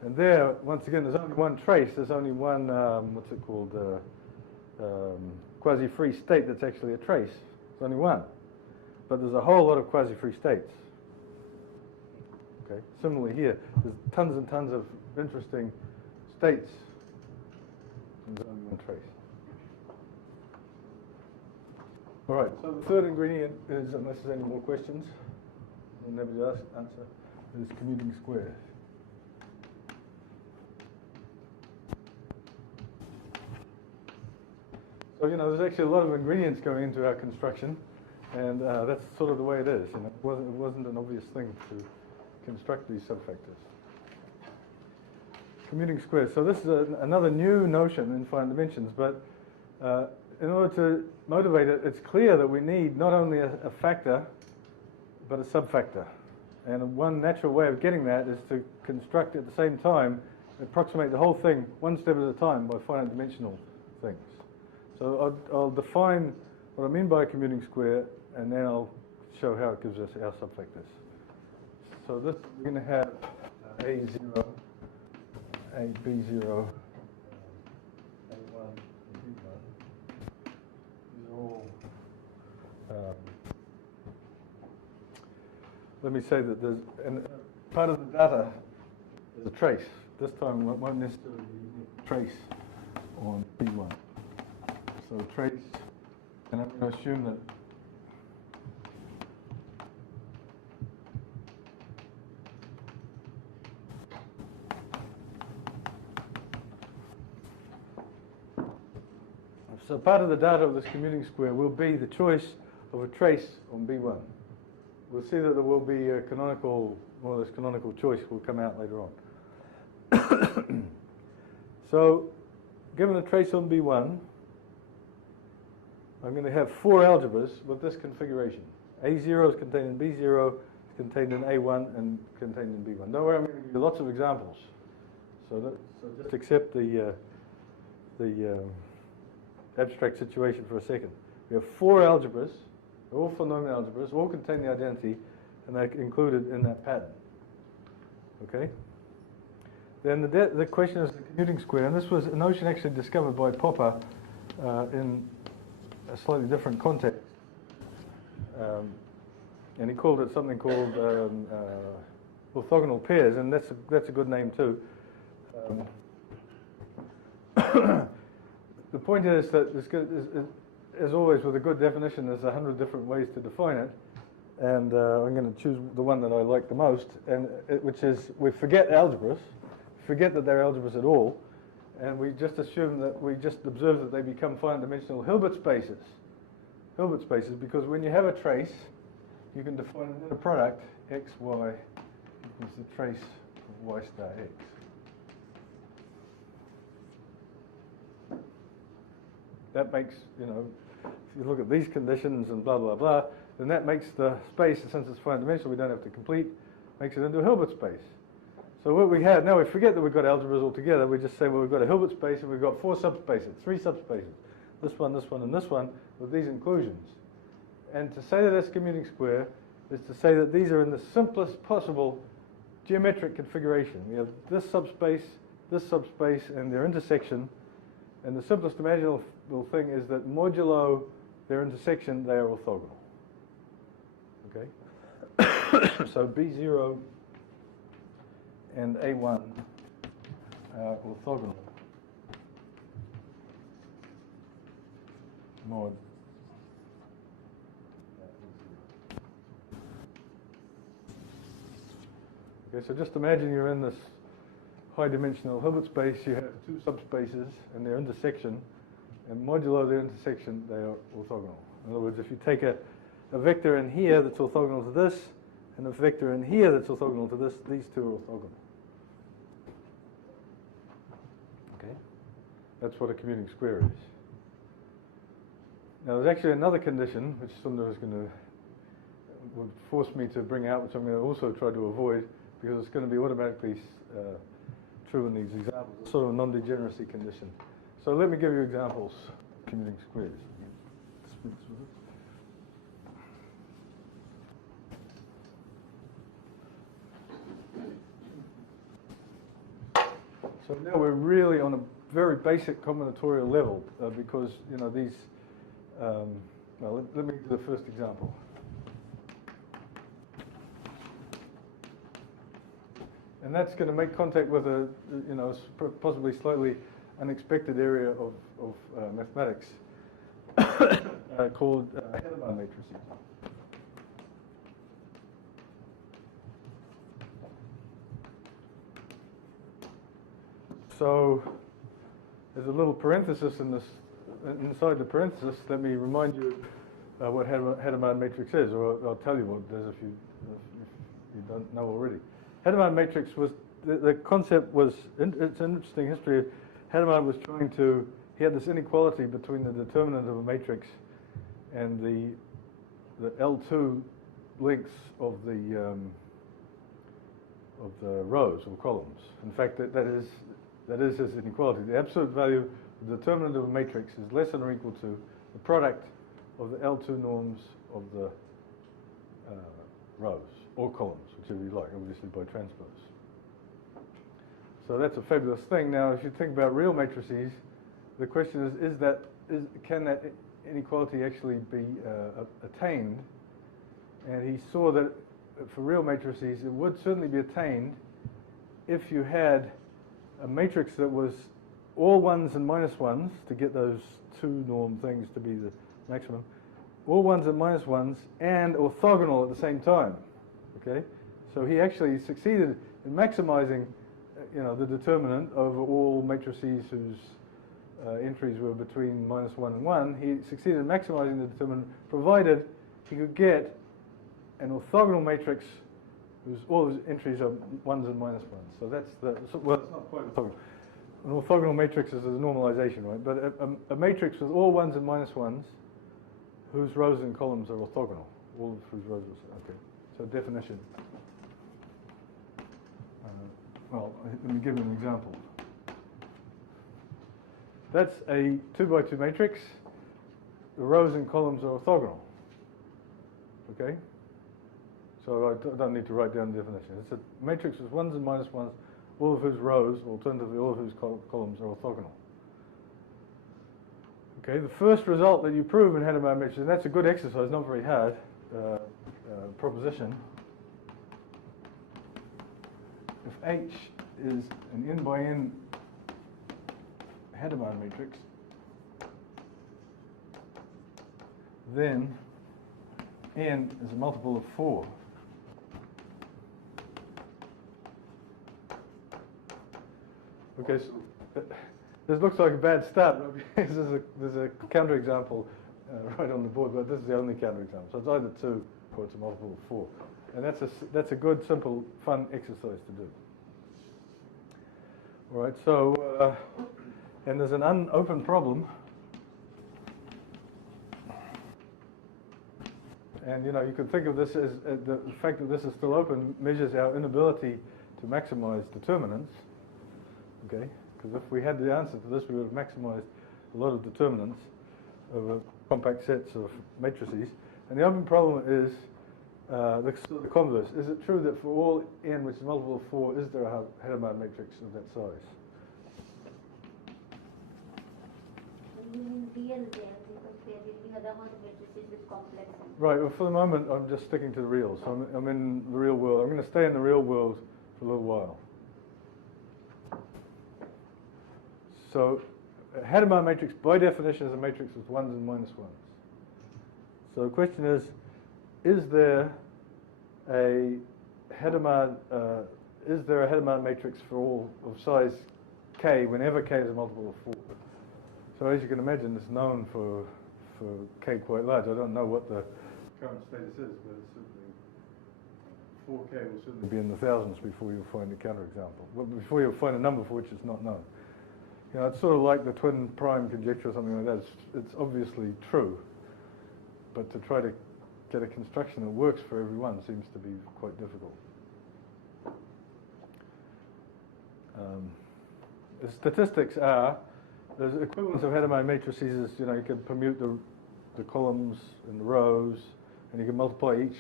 And there, once again, there's only one trace. There's only one, what's it called, quasi-free state that's actually a trace. There's only one. But there's a whole lot of quasi-free states. Okay. Similarly here, there's tons and tons of interesting states. And there's only one trace. All right, so the third ingredient is, unless there's any more questions, and nobody else answer, is commuting squares. So, there's actually a lot of ingredients going into our construction, and that's sort of the way it is. It wasn't an obvious thing to construct these subfactors. Commuting squares. So this is another new notion in finite dimensions, but in order to motivate it, it's clear that we need not only a factor, but a subfactor. And one natural way of getting that is to construct at the same time, approximate the whole thing one step at a time by finite dimensional things. So I'll define what I mean by a commuting square, and then I'll show how it gives us our subfactors. So this, we're going to have A0, AB0, A1, and B1. These are all, let me say that there's, and part of the data is a trace. This time we won't necessarily be a trace on B1. So trace, and I'm going to assume that so part of the data of this commuting square will be the choice of a trace on B1. We'll see that there will be a canonical, more or less canonical choice will come out later on. So, given a trace on B1, I'm going to have 4 algebras with this configuration. A0 is contained in B0, is contained in A1, and contained in B1. Don't worry, I'm going to give you lots of examples. So just accept the abstract situation for a second. We have 4 algebras, they're all polynomial algebras, all contain the identity, and they're included in that pattern. Okay? Then the question is the commuting square, and this was a notion actually discovered by Popper in a slightly different context. And he called it something called orthogonal pairs, and that's a good name too. The point is that as always with a good definition, there's 100 different ways to define it, and I'm going to choose the one that I like the most, and which is we forget algebras, forget that they're algebras at all, and we just assume that we just observe that they become finite dimensional Hilbert spaces. Hilbert spaces, because when you have a trace, you can define a product x, y equals the trace of y star x. That makes, if you look at these conditions and blah, blah, blah, then that makes the space, and since it's finite dimensional, we don't have to complete, makes it into a Hilbert space. So what we have, now we forget that we've got algebras altogether, we just say, well, we've got a Hilbert space and we've got 4 subspaces, 3 subspaces, this one, and this one, with these inclusions. And to say that that's commuting square is to say that these are in the simplest possible geometric configuration. We have this subspace, and their intersection, and the simplest imaginable thing is that modulo their intersection, they are orthogonal. Okay? So B0 and A1 are orthogonal mod. Okay, so just imagine you're in this high-dimensional Hilbert space. You have 2 subspaces and their intersection, and modulo their intersection, they are orthogonal. In other words, if you take a vector in here that's orthogonal to this, and a vector in here that's orthogonal to this, these 2 are orthogonal. Okay? That's what a commuting square is. Now, there's actually another condition, which Sundar would force me to bring out, which I'm going to also try to avoid, because it's going to be automatically true in these examples. It's sort of a non-degeneracy condition. So let me give you examples of commuting squares. So now we're really on a very basic combinatorial level because these. Well, let me do the first example. And that's going to make contact with a, possibly slightly unexpected area of mathematics called Hilbert matrices. So there's a little parenthesis in this inside the parenthesis, let me remind you what Hadamard matrix is, or I'll tell you what it is if you don't know already. Hadamard matrix was, the concept was, it's an interesting history. Hadamard was trying to, he had this inequality between the determinant of a matrix and the L2 lengths of the rows or columns. In fact, that is his inequality. The absolute value, the determinant of a matrix is less than or equal to the product of the L2 norms of the rows or columns, whichever you like, obviously by transpose. So that's a fabulous thing. Now, if you think about real matrices, the question is can that inequality actually be attained? And he saw that for real matrices, it would certainly be attained if you had a matrix that was all ones and minus ones to get those two norm things to be the maximum, all ones and minus ones, and orthogonal at the same time. Okay, so he actually succeeded in maximizing, the determinant over all matrices whose entries were between -1 and 1. He succeeded in maximizing the determinant, provided he could get an orthogonal matrix whose all its entries are ones and minus ones. So that's well, it's not quite orthogonal. An orthogonal matrix is a normalization, right? But a matrix with all ones and minus ones, whose rows and columns are orthogonal, all of whose rows are, okay. So definition. Well, let me give you an example. That's a 2 by 2 matrix. The rows and columns are orthogonal. Okay? So I don't need to write down the definition. It's a matrix with ones and minus ones, all of whose rows, alternatively all of whose columns are orthogonal. Okay, the first result that you prove in Hadamard matrices, and that's a good exercise, not very hard, proposition. If H is an n by n Hadamard matrix, then n is a multiple of 4. Okay, so this looks like a bad start. There's a counterexample right on the board, but this is the only counterexample. So it's either 2 or it's a multiple of 4. And that's a good, simple, fun exercise to do. All right, so, and there's an unopened problem. And, you can think of this as the fact that this is still open measures our inability to maximize determinants. Okay, because if we had the answer to this, we would have maximized a lot of determinants over compact sets of matrices. And the open problem is the converse. Is it true that for all n which is multiple of 4, is there a Hadamard matrix of that size? You mean real there, because there will be other amount of matrices with complex. Right, well, for the moment, I'm just sticking to the real. So I'm in the real world. I'm going to stay in the real world for a little while. So a Hadamard matrix, by definition, is a matrix with ones and minus ones. So the question is there a Hadamard matrix for all of size k whenever k is a multiple of 4? So as you can imagine, it's known for k quite large. I don't know what the current status is, but it's certainly 4k will certainly be in the thousands before you'll find a counterexample. Well, before you'll find a number for which it's not known. It's sort of like the twin prime conjecture or something like that. It's obviously true, but to try to get a construction that works for everyone seems to be quite difficult. The statistics are, there's equivalence of Hadamard matrices. You can permute the columns and the rows, and you can multiply each,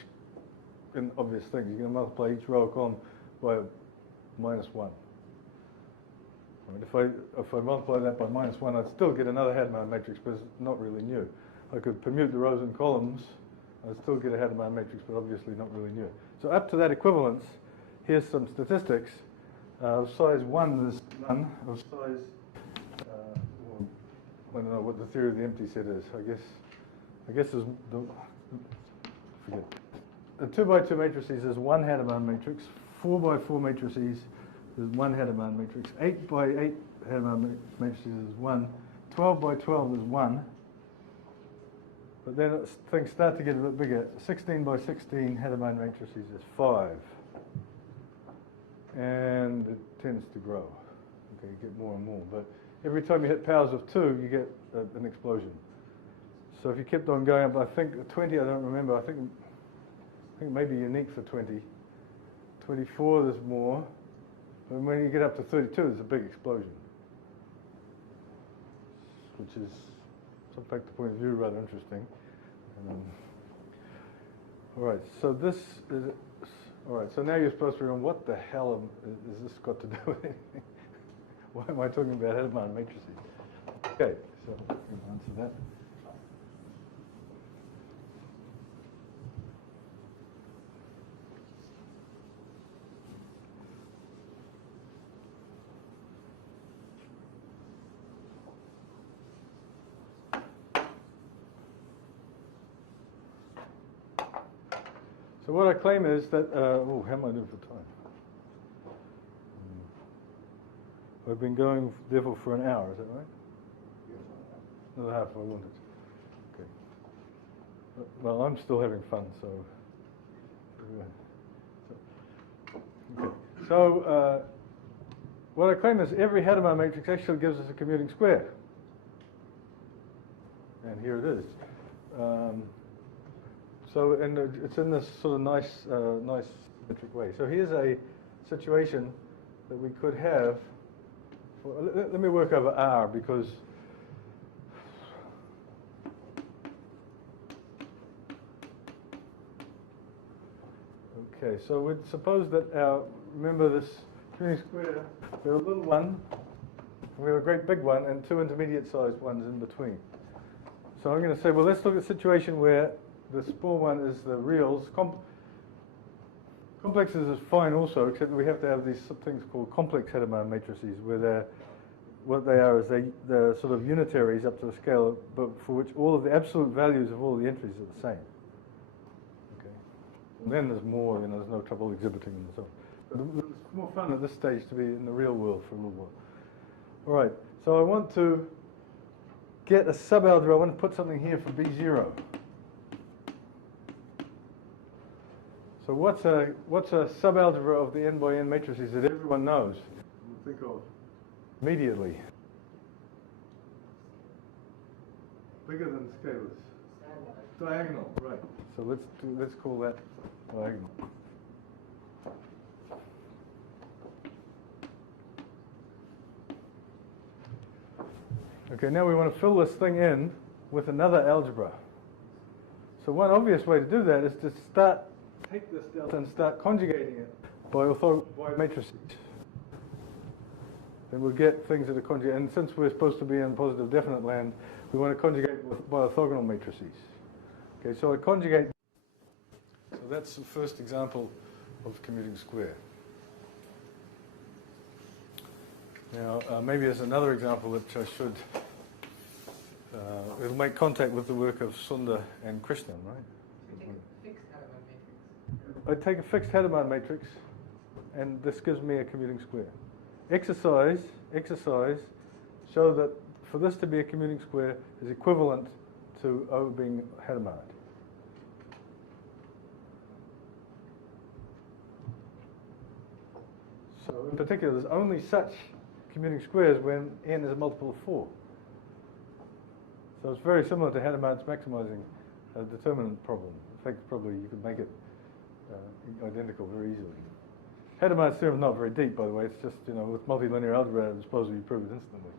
in obvious things, you can multiply each row or column by -1. If I multiply that by -1, I'd still get another Hadamard matrix, but it's not really new. I could permute the rows and columns, I'd still get a Hadamard matrix, but obviously not really new. So up to that equivalence, here's some statistics. Of size 1 is none. Of size, I don't know what the theory of the empty set is. I guess there's forget. The 2 by 2 matrices is 1 Hadamard matrix. 4 by 4 matrices is 1 Hadamard matrix. 8 by 8 Hadamard matrices is 1. 12 by 12 is 1. But then things start to get a bit bigger. 16 by 16 Hadamard matrices is 5. And it tends to grow. Okay, you get more and more. But every time you hit powers of 2, you get an explosion. So if you kept on going up, I think 20, I don't remember, I think it may be unique for 20. 24, there's more. But when you get up to 32, there's a big explosion. Which is, from fact, the point of view, rather interesting. All right, so this is, all right, so now you're supposed to remember what the hell has this got to do with anything? Why am I talking about Hadamard matrices? Okay, so we'll answer that. So what I claim is that, oh, how am I doing for time? I've been going, therefore, for an hour, is that right? Another half I wanted. Okay. Well, I'm still having fun, so. Okay. So, what I claim is every Hadamard matrix actually gives us a commuting square. And here it is. So, and it's in this sort of nice symmetric way. So here's a situation that we could have. Let me work over R because okay. So we'd suppose that remember this commuting square. We have a little one, we have a great big one, and two intermediate-sized ones in between. So I'm going to say, well, let's look at a situation where the small one is the reals. Complexes is fine also, except that we have to have these things called complex Hadamard matrices, where what they are is they're sort of unitaries up to a scale, but for which all of the absolute values of all the entries are the same. Okay. And then there's more, there's no trouble exhibiting them and so on. But it's more fun at this stage to be in the real world for a little while. All right, so I want to get a subalgebra. I want to put something here for B0. So what's a subalgebra of the n by n matrices that everyone knows? We'll think of immediately. Bigger than scalars. Diagonal, right. So let's call that diagonal. Okay, now we want to fill this thing in with another algebra. So one obvious way to do that is to take this delta and start conjugating it by matrices. And we'll get things that are conjugated. And since we're supposed to be in positive definite land, we want to conjugate by orthogonal matrices. Okay, so I conjugate. So that's the first example of commuting square. Now, maybe there's another example that I should. It'll make contact with the work of Sundar and Krishnan, right? I take a fixed Hadamard matrix, and this gives me a commuting square. Exercise, show that for this to be a commuting square is equivalent to O being Hadamard. So in particular, there's only such commuting squares when n is a multiple of 4. So it's very similar to Hadamard's maximizing determinant problem. In fact, probably you could make it identical very easily. Hadamard's theorem is not very deep, by the way. It's just, with multilinear algebra, I suppose you prove it instantly.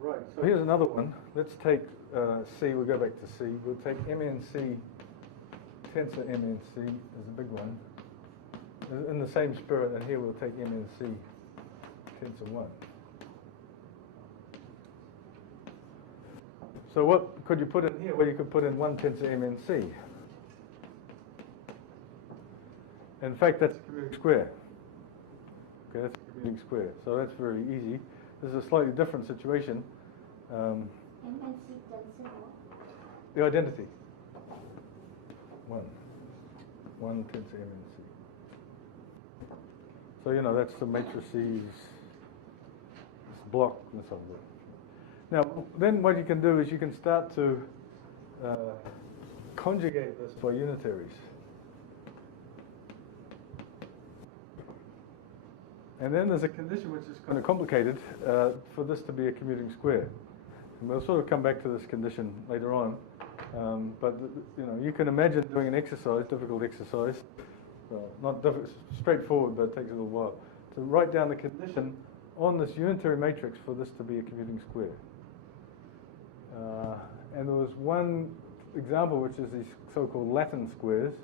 Right, so here's another one. Let's take C. We'll go back to C. We'll take MNC, tensor MNC as a big one. In the same spirit, and here we'll take MNC, tensor 1. So what could you put in here? Well, you could put in 1 tensor MNC. In fact, that's a commuting square. Okay, that's a commuting square. So that's very easy. This is a slightly different situation. MNC tensor what? The identity. 1 tensor MNC. So, you know, that's the matrices, this block and so on. Now, then what you can do is you can start to conjugate this by unitaries. And then there's a condition which is kind of complicated for this to be a commuting square. And we'll sort of come back to this condition later on. But you know, you can imagine doing an exercise, difficult exercise, not straightforward, but it takes a little while, to write down the condition on this unitary matrix for this to be a commuting square. And there was one example, which is these so-called Latin squares,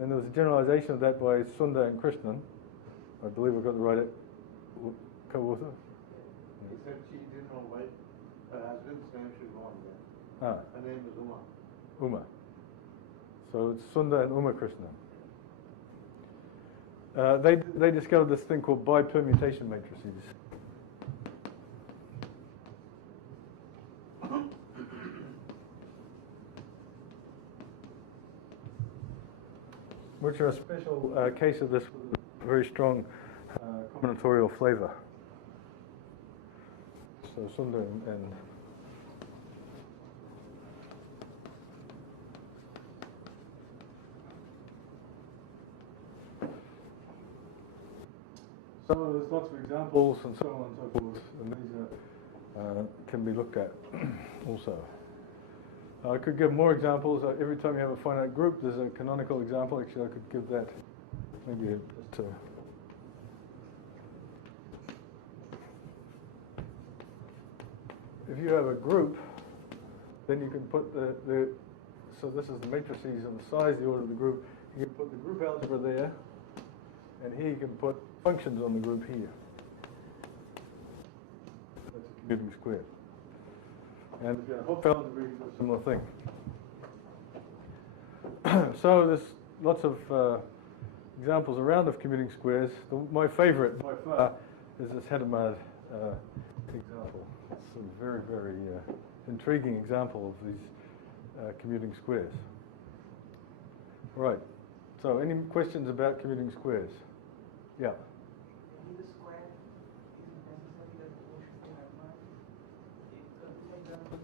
and there was a generalization of that by Sundar and Krishnan. I believe I've got the right co-author. He said she didn't know why her husband's name should go on there. Her name is Uma. Uma. So it's Sundar and Uma Krishnan. They discovered this thing called bipermutation matrices. Which are a special case of this with a very strong combinatorial flavor. So Sundar and so there's lots of examples and so on and so forth, and these can be looked at also. I could give more examples. Every time you have a finite group, there's a canonical example. Actually, I could give that maybe just if you have a group, then you can put so this is the matrices of the size, the order of the group. You can put the group algebra there, and here you can put functions on the group here. That's a commuting square. And if you have Hopf algebra, you do a similar thing. So there's lots of examples around of commuting squares. My favorite by far is this Hadamard example. It's a very, very intriguing example of these commuting squares. Right. So any questions about commuting squares? Yeah. The square isn't necessarily the quotient to have one. For example,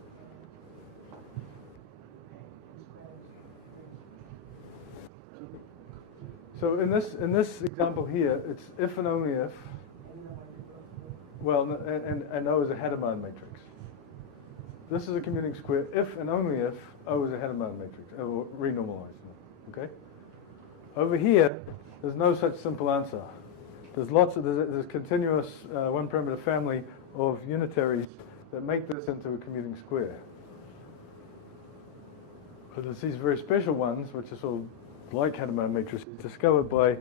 So in this example here, it's if and only if. Well, and O is a Hadamard matrix. This is a commuting square if and only if O is a Hadamard matrix, or renormalized. Okay. Over here, there's no such simple answer. There's there's continuous one-parameter family of unitaries that make this into a commuting square. But there's these very special ones, which are sort of like Hadamard matrices, discovered by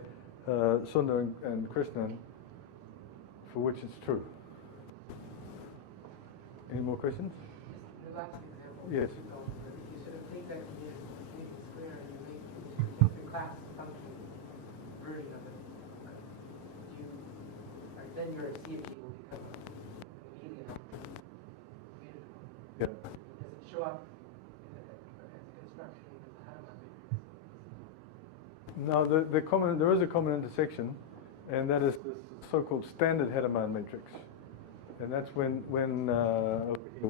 Sundar and Krishnan, for which it's true. Any more questions? The last example. Yes. You sort of take that commuting square and you take the class function version of it. Then your CFG will become a median commutative. Yeah. Does it show up as a construction as a Hadamard matrix? No, there is a common intersection, and that is the so-called standard Hadamard matrix. And that's when over here,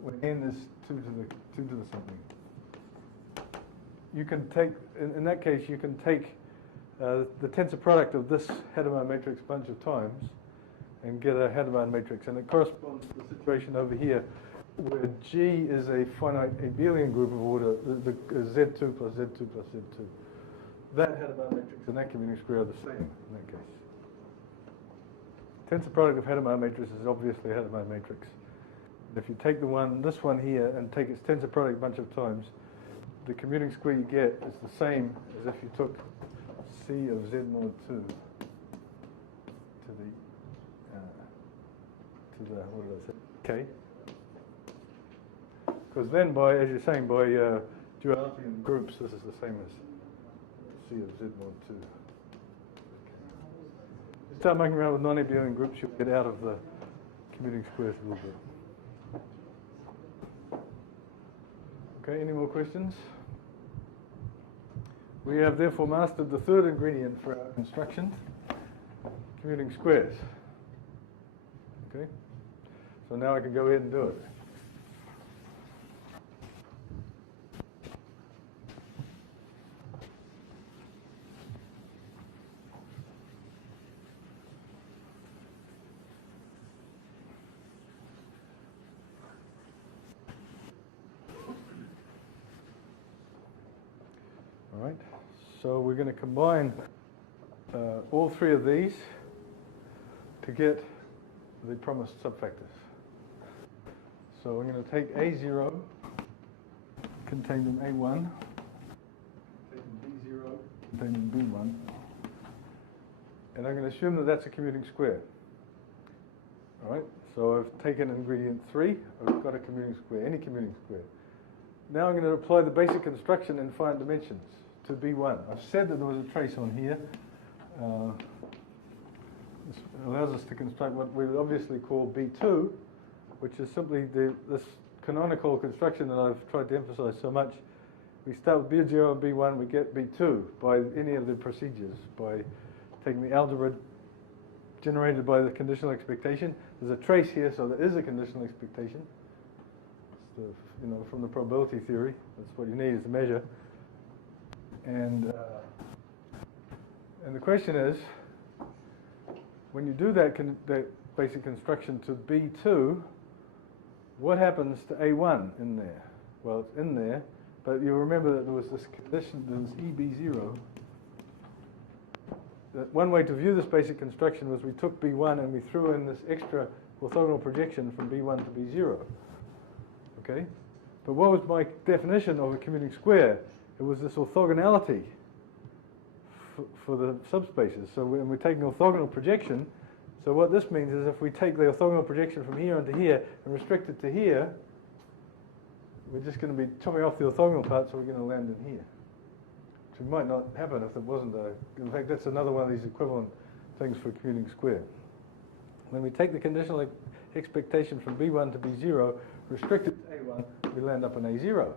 when n is 2 to the something. You can take, in that case, you can take the tensor product of this Hadamard matrix a bunch of times and get a Hadamard matrix. And it corresponds to the situation over here where G is a finite abelian group of order, the Z2 plus Z2 plus Z2. That Hadamard matrix and that commuting square are the same in that case. Tensor product of Hadamard matrices is obviously a Hadamard matrix. If you take this one here, and take its tensor product a bunch of times, the commuting square you get is the same as if you took C of Z mod 2 to the what did I say? K. Because then as you're saying, by duality in groups, this is the same as C of Z mod 2. Start making around with non-abelian groups, you'll get out of the commuting squares a little bit. Okay, any more questions? We have therefore mastered the third ingredient for our construction, commuting squares. Okay? So now I can go ahead and do it. All right, so we're going to combine all three of these to get the promised subfactors. So I'm going to take A0, containing A1, taking B0, containing B1, and I'm going to assume that that's a commuting square. All right, so I've taken ingredient 3, I've got a commuting square, any commuting square. Now I'm going to apply the basic construction in finite dimensions to B1. I've said that there was a trace on here. This allows us to construct what we would obviously call B2, which is simply this canonical construction that I've tried to emphasize so much. We start with B0 and B1, we get B2 by any of the procedures, by taking the algebra generated by the conditional expectation. There's a trace here, so there is a conditional expectation. It's from the probability theory. That's what you need is the measure. And the question is, when you do that basic construction to B2, what happens to A1 in there? Well, it's in there, but you remember that there was this condition, there was EB0. That one way to view this basic construction was we took B1 and we threw in this extra orthogonal projection from B1 to B0. Okay? But what was my definition of a commuting square? It was this orthogonality for the subspaces. So when we're taking orthogonal projection, so what this means is if we take the orthogonal projection from here onto here and restrict it to here, we're just going to be chopping off the orthogonal part, so we're going to land in here. Which might not happen if it wasn't in fact, that's another one of these equivalent things for commuting square. When we take the conditional expectation from B1 to B0, restrict it to A1, we land up in A0.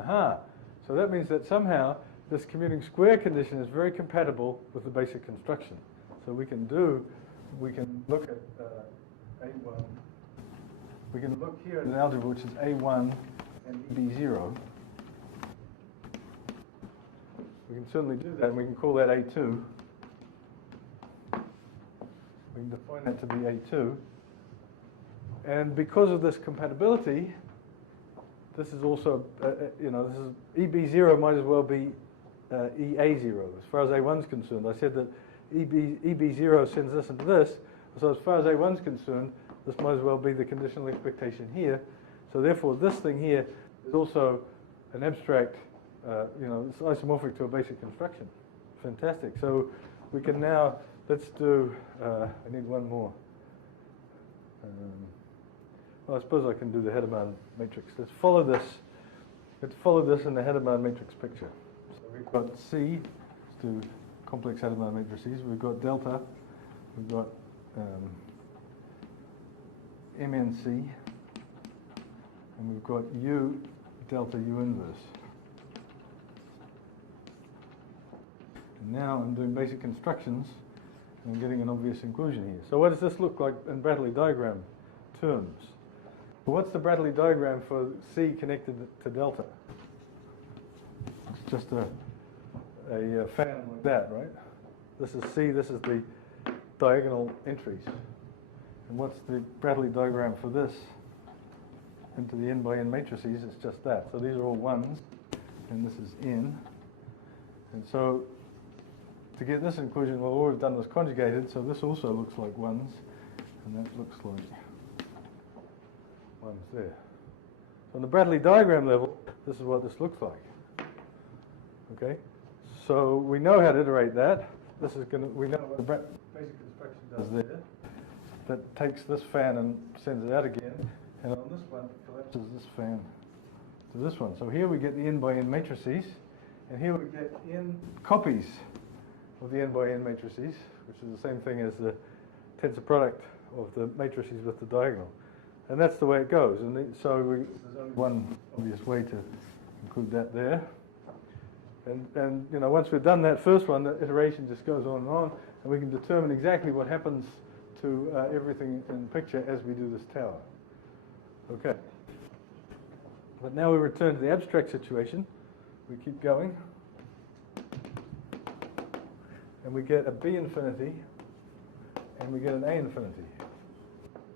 Aha! So that means that somehow this commuting square condition is very compatible with the basic construction. So we can look at A1. We can look here at an algebra which is A1 and B0. We can certainly do that, and we can call that A2. We can define that to be A2. And because of this compatibility, this is also, this is EB0 might as well be EA0 as far as A1's concerned. I said that EB0 sends this into this, so as far as A1's concerned, this might as well be the conditional expectation here. So therefore, this thing here is also an abstract, it's isomorphic to a basic construction. Fantastic. So we can now, let's do, I need one more. Well, I suppose I can do the Hedemar matrix. Let's follow this in the Hedemar matrix picture. So we've got C, let's do complex Hedemar matrices. We've got delta, we've got MNC, and we've got U, delta U inverse. And now I'm doing basic constructions, and I'm getting an obvious inclusion here. So what does this look like in Brattley diagram terms? Well, what's the Brattley diagram for C connected to delta? It's just a fan like that, right? This is C, this is the diagonal entries. And what's the Brattley diagram for this into the n by n matrices? It's just that. So these are all ones, and this is n. And so to get this inclusion, well, all we've done was conjugated, so this also looks like ones, and that looks like ones there. So on the Brattley diagram level, this is what this looks like. Okay? So we know how to iterate that. We know what the basic construction does there. That takes this fan and sends it out again, and on this one, it collapses this fan to this one. So here we get the n by n matrices, and here we get n copies of the n by n matrices, which is the same thing as the tensor product of the matrices with the diagonal. And that's the way it goes. And so there's only one obvious way to include that there. And you know, once we've done that first one, the iteration just goes on, and we can determine exactly what happens to everything in the picture as we do this tower. Okay. But now we return to the abstract situation. We keep going. And we get a B infinity, and we get an A infinity.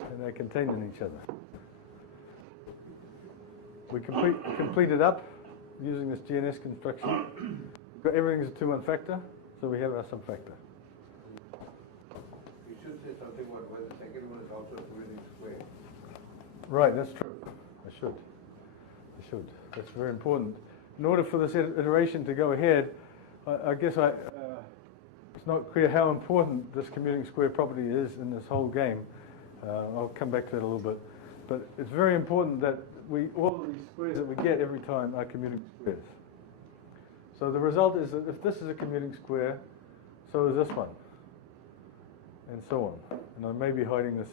And they're contained in each other. We complete it up using this GNS construction. Everything's a 2-1 factor, so we have our subfactor. You should say something about why the second one is also a commuting square. Right, that's true. I should. That's very important. In order for this iteration to go ahead, I guess it's not clear how important this commuting square property is in this whole game. I'll come back to that a little bit. But it's very important that all of these squares that we get every time are commuting squares. So the result is that if this is a commuting square, so is this one, and so on. And I may be hiding this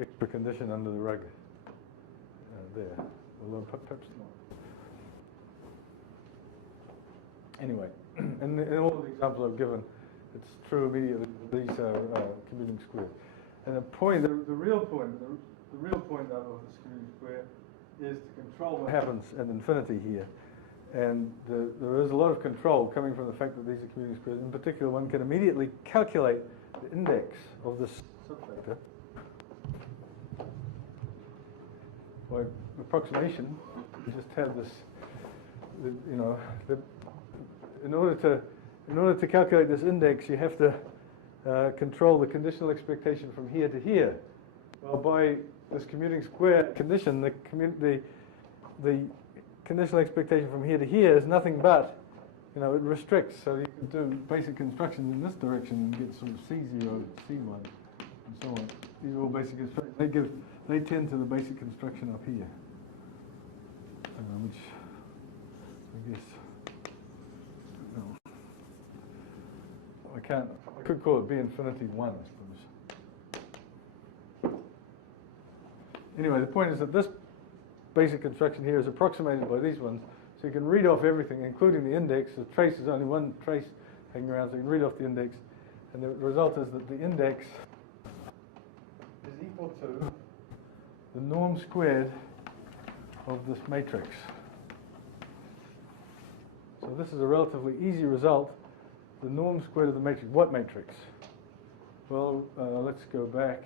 extra condition under the rug there, although perhaps not. Anyway, in all of the examples I've given, it's true immediately that these are commuting squares. And the real point of this commuting square is to control what happens at infinity here. And there is a lot of control coming from the fact that these are commuting squares. In particular, one can immediately calculate the index of this subfactor by approximation. We just have this, you know, in order to calculate this index, you have to control the conditional expectation from here to here. Well, by this commuting square condition, the conditional expectation from here to here is nothing but, you know, it restricts. So you can do basic constructions in this direction and get sort of C0, C1, and so on. These are all basic constructions. They tend to the basic construction up here, which I guess, no, I could call it B infinity 1, I suppose. Anyway, the point is that this basic construction here is approximated by these ones, so you can read off everything, including the index. The trace is only one trace hanging around, so you can read off the index, and the result is that the index is equal to the norm squared of this matrix. So this is a relatively easy result. The norm squared of the matrix. What matrix? Well, let's go back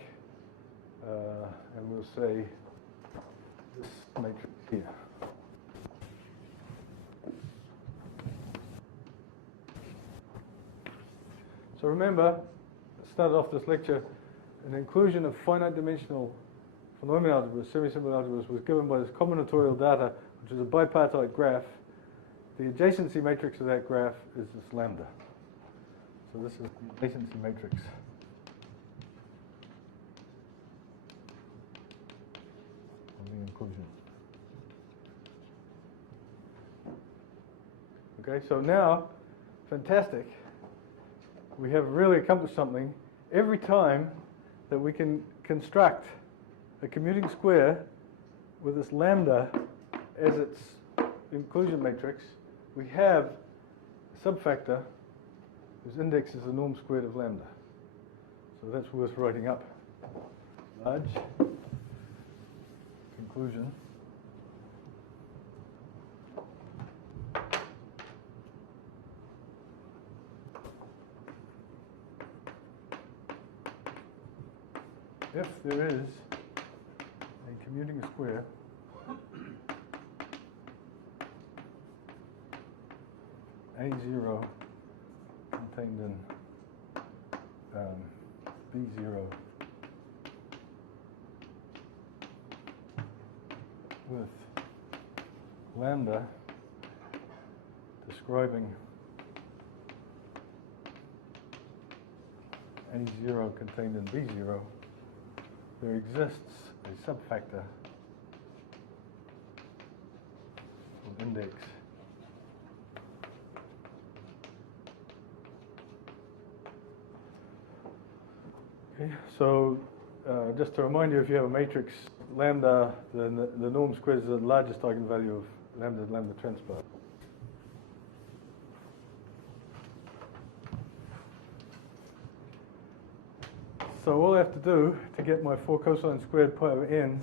and we'll say this matrix here. So remember, I started off this lecture, an inclusion of finite dimensional polynomial algebras, semi-simple algebras, was given by this combinatorial data, which is a bipartite graph. The adjacency matrix of that graph is this lambda. So this is the adjacency matrix. Of the inclusion. Okay, so now, fantastic. We have really accomplished something. Every time that we can construct a commuting square with this lambda as its inclusion matrix, we have a subfactor whose index is the norm squared of lambda. So that's worth writing up. Large conclusion. If there is a commuting square A0 contained in B0 with lambda describing A0 contained in B0, there exists a subfactor of index okay, so just to remind you, if you have a matrix lambda, then the norm squared is the largest eigenvalue of lambda transpose. So all I have to do to get my 4 cosine squared pi over n's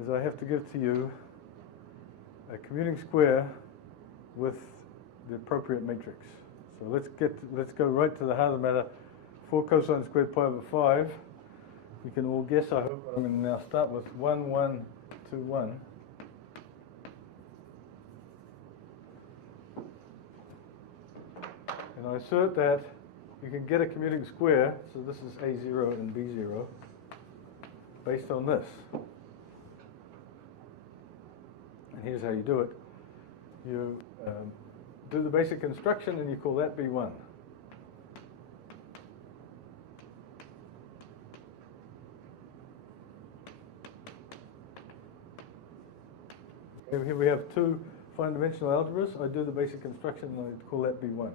is I have to give to you a commuting square with the appropriate matrix. So let's go right to the heart of the matter. 4 cosine squared pi over 5. You can all guess, I hope. I'm going to now start with 1, 1, 2, 1. And I assert that you can get a commuting square, so this is A0 and B0, based on this. And here's how you do it. You do the basic construction and you call that B1. Here we have 2 fine dimensional algebras. I do the basic construction and I call that B1.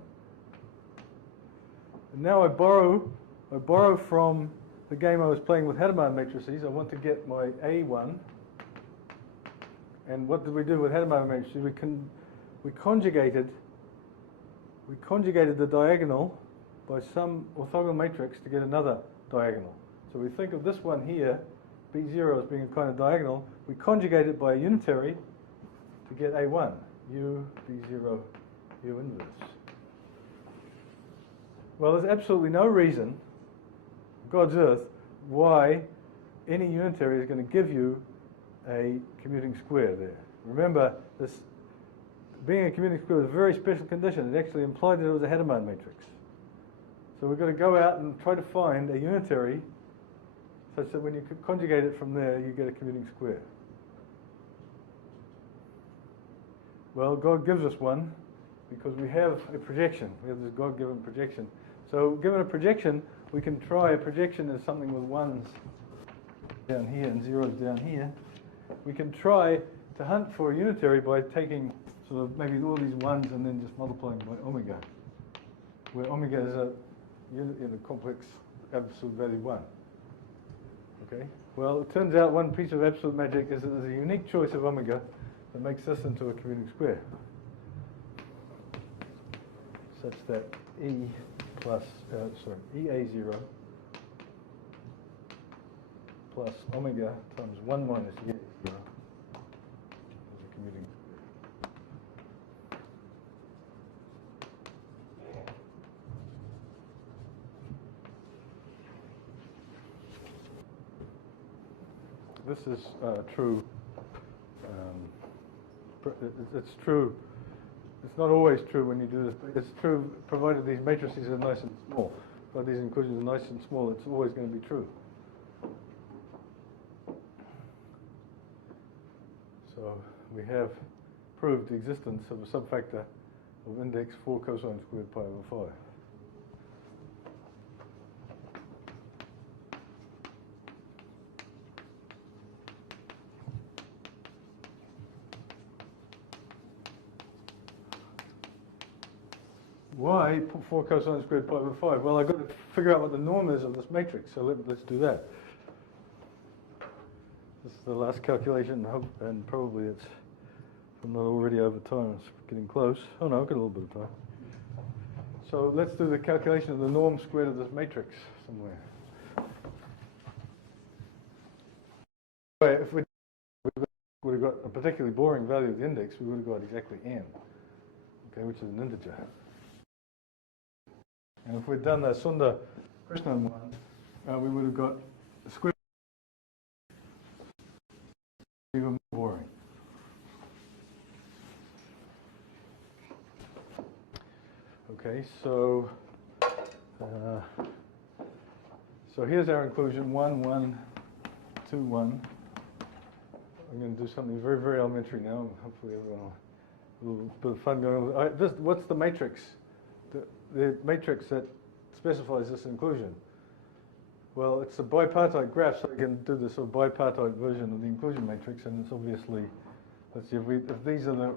And now I borrow from the game I was playing with Hadamard matrices. I want to get my A1. And what did we do with Hadamard matrices? We conjugated the diagonal by some orthogonal matrix to get another diagonal. So we think of this one here, B0, as being a kind of diagonal. We conjugate it by a unitary to get A1, U, B0, U inverse. Well, there's absolutely no reason, God's earth, why any unitary is going to give you a commuting square there. Remember, this being a commuting square was a very special condition. It actually implied that it was a Hadamard matrix. So we've got to go out and try to find a unitary such that when you conjugate it from there, you get a commuting square. Well, God gives us one because we have a projection. We have this God-given projection. So given a projection, we can try a projection as something with 1s down here and 0s down here. We can try to hunt for a unitary by taking sort of maybe all these 1s and then just multiplying by omega, where omega is a unit in a complex absolute value 1. Okay? Well, it turns out one piece of absolute magic is that there's a unique choice of omega that makes this into a commuting square, such that EA0 plus omega times 1 minus EA0 is a commuting square. This is true. It's true. It's not always true when you do this, but it's true provided these matrices are nice and small. Provided these inclusions are nice and small, it's always going to be true. So we have proved the existence of a subfactor of index 4 cosine squared pi over 5. Why 4 cosine squared pi over 5? Well, I've got to figure out what the norm is of this matrix, so let's do that. This is the last calculation, and probably it's, if I'm not already over time, it's getting close. Oh no, I've got a little bit of time. So let's do the calculation of the norm squared of this matrix somewhere. If we would have got a particularly boring value of the index, we would have got exactly n, okay, which is an integer. And if we'd done the Sunda-Krishnan one, we would have got a square even more boring. Okay, so here's our inclusion: 1, 1, 2, 1. I'm going to do something very, very elementary now. Hopefully, everyone will a little bit of fun going on. What's the matrix? The matrix that specifies this inclusion? Well, it's a bipartite graph, so you can do this sort of bipartite version of the inclusion matrix, and it's obviously, let's see, if these are the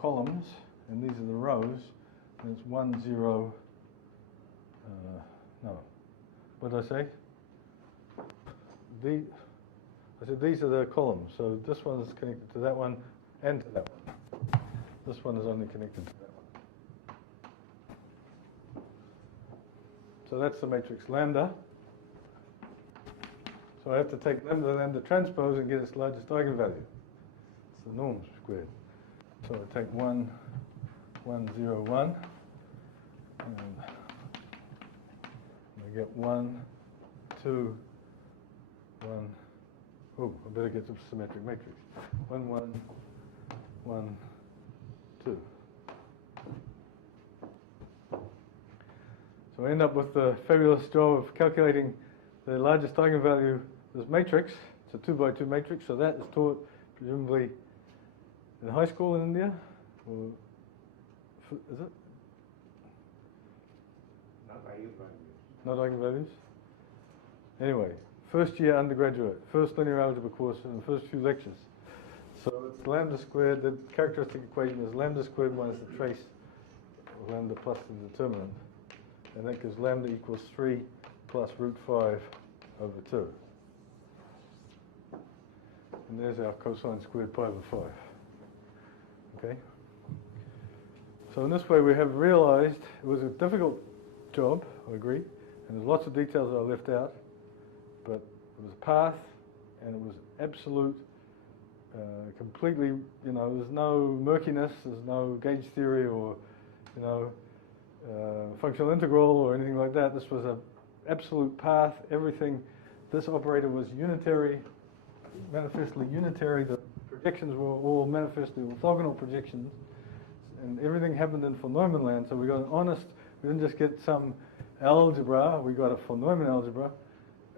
columns and these are the rows, then it's 1, 0, no. What did I say? I said these are the columns, so this one is connected to that one and to that one. This one is only connected to that one. So that's the matrix lambda. So I have to take lambda transpose and get its largest eigenvalue. It's the norm squared. So I take 1, 1, 0, 1, and I get 1, 2, 1. Oh, I better get the symmetric matrix. 1, 1, 1, 2. So I end up with the fabulous job of calculating the largest eigenvalue of this matrix. It's a 2 by 2 matrix, so that is taught presumably in high school in India, or is it? Not eigenvalues. Not eigenvalues? Anyway, first year undergraduate, first linear algebra course in the first few lectures. So it's lambda squared, the characteristic equation is lambda squared minus the trace of lambda plus the determinant. And that gives lambda equals 3 plus root 5 over 2. And there's our cosine squared pi over 5. Okay? So in this way we have realized it was a difficult job, I agree, and there's lots of details that I left out, but it was a path, and it was absolute, completely, you know, there's no murkiness, there's no gauge theory or, you know, functional integral or anything like that. This was an absolute path. Everything, this operator was unitary, manifestly unitary. The projections were all manifestly orthogonal projections, and everything happened in von Neumann land. So we got an honest, we didn't just get some algebra, we got a von Neumann algebra,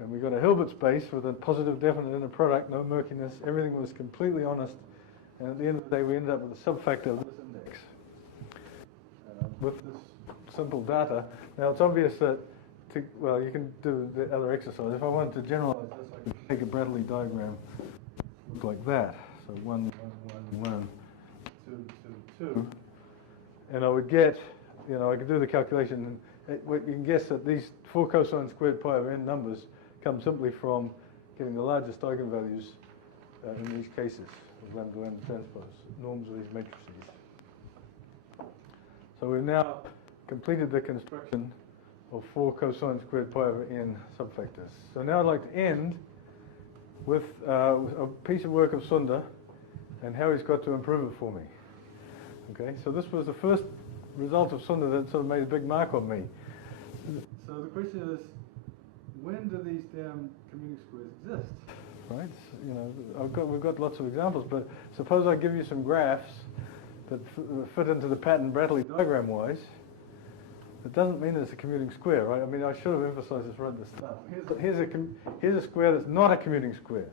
and we got a Hilbert space with a positive definite inner product, no murkiness. Everything was completely honest, and at the end of the day we ended up with a subfactor of this index. With this simple data. Now it's obvious that, well, you can do the other exercise. If I wanted to generalize this, I could take a Brattley diagram, look like that. So 1, 1, 1, 1, 2, 2, 2. And I would get, you know, I could do the calculation. And you can guess that these 4 cosine squared pi over n numbers come simply from getting the largest eigenvalues in these cases of lambda transpose, norms of these matrices. So we've now completed the construction of 4 cosine squared pi over n subfactors. So now I'd like to end with a piece of work of Sundar and how he's got to improve it for me. Okay, so this was the first result of Sundar that sort of made a big mark on me. So the question is, when do these damn commuting squares exist? Right? You know, we've got lots of examples, but suppose I give you some graphs that fit into the pattern Brattley diagram wise. It doesn't mean it's a commuting square, right? I mean, I should have emphasized this right at the start. Here's a square that's not a commuting square.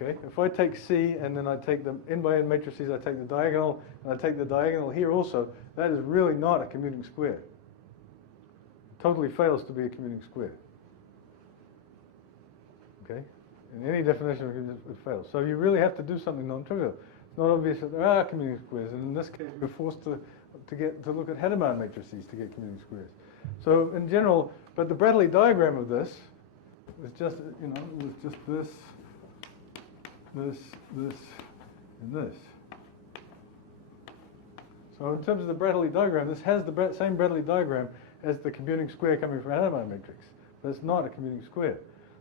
Okay, if I take C and then I take the n by n matrices, I take the diagonal, and I take the diagonal here also, that is really not a commuting square. Totally fails to be a commuting square. Okay? In any definition, it fails. So you really have to do something non-trivial. It's not obvious that there are commuting squares, and in this case, we're forced to look at Hadamard matrices to get commuting squares. So in general, but the Brattley diagram of this was just, you know, it was just this, and this. So in terms of the Brattley diagram, this has the same Brattley diagram as the commuting square coming from Hadamard matrix, but it's not a commuting square.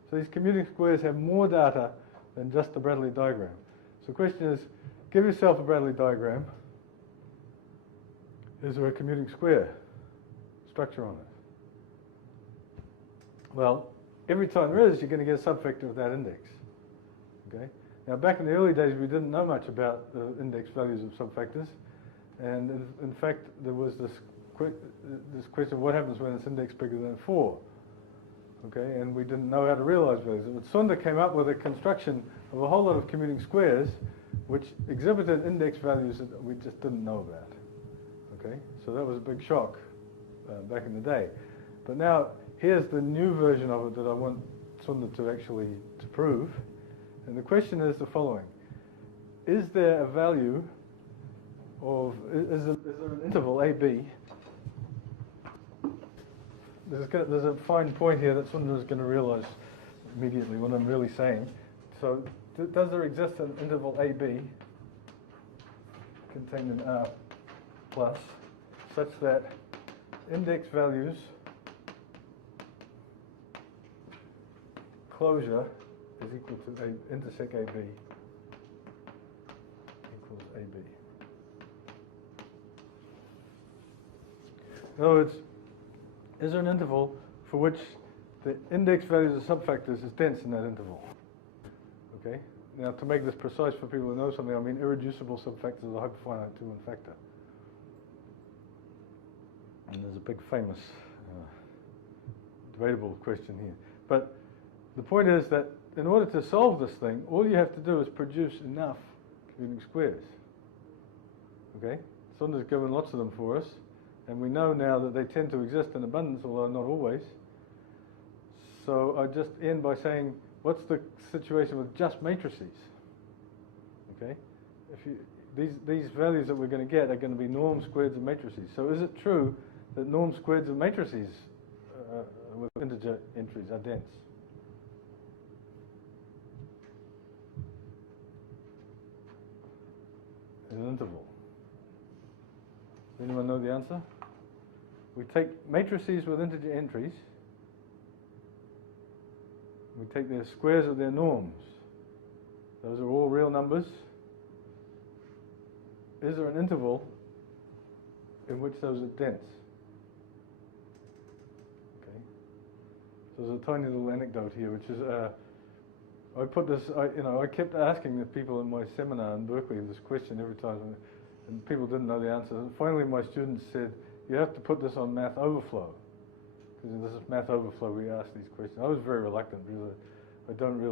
So these commuting squares have more data than just the Brattley diagram. So the question is, give yourself a Brattley diagram. Is there a commuting square structure on it? Well, every time there is, you're going to get a subfactor of that index. Okay. Now, back in the early days, we didn't know much about the index values of subfactors, and in fact, there was this question of what happens when it's index bigger than 4. Okay, and we didn't know how to realize values. But Sundar came up with a construction of a whole lot of commuting squares, which exhibited index values that we just didn't know about. Okay, so that was a big shock back in the day. But now here's the new version of it that I want Sundar to actually prove. And the question is the following: is there a value of is there an interval AB? There's a fine point here that Sundar is going to realize immediately what I'm really saying. So does there exist an interval AB contained in R plus such that index values closure is equal to intersect AB equals AB. In other words, is there an interval for which the index values of subfactors is dense in that interval? Okay. Now, to make this precise for people who know something, I mean irreducible subfactors of the hyperfinite 2-1 factor. And there's a big famous debatable question here. But the point is that in order to solve this thing, all you have to do is produce enough commuting squares. Okay? Sunder's given lots of them for us, and we know now that they tend to exist in abundance, although not always. So I just end by saying, what's the situation with just matrices? Okay? These values that we're going to get are going to be norm squareds of matrices. So is it true that norm squareds of matrices with integer entries are dense? In an interval. Does anyone know the answer? We take matrices with integer entries. We take their squares of their norms. Those are all real numbers. Is there an interval in which those are dense? Okay. So there's a tiny little anecdote here, which is I put this. I kept asking the people in my seminar in Berkeley this question every time, and people didn't know the answer. And finally, my students said, "You have to put this on Math Overflow." Because this is Math Overflow, we ask these questions. I was very reluctant because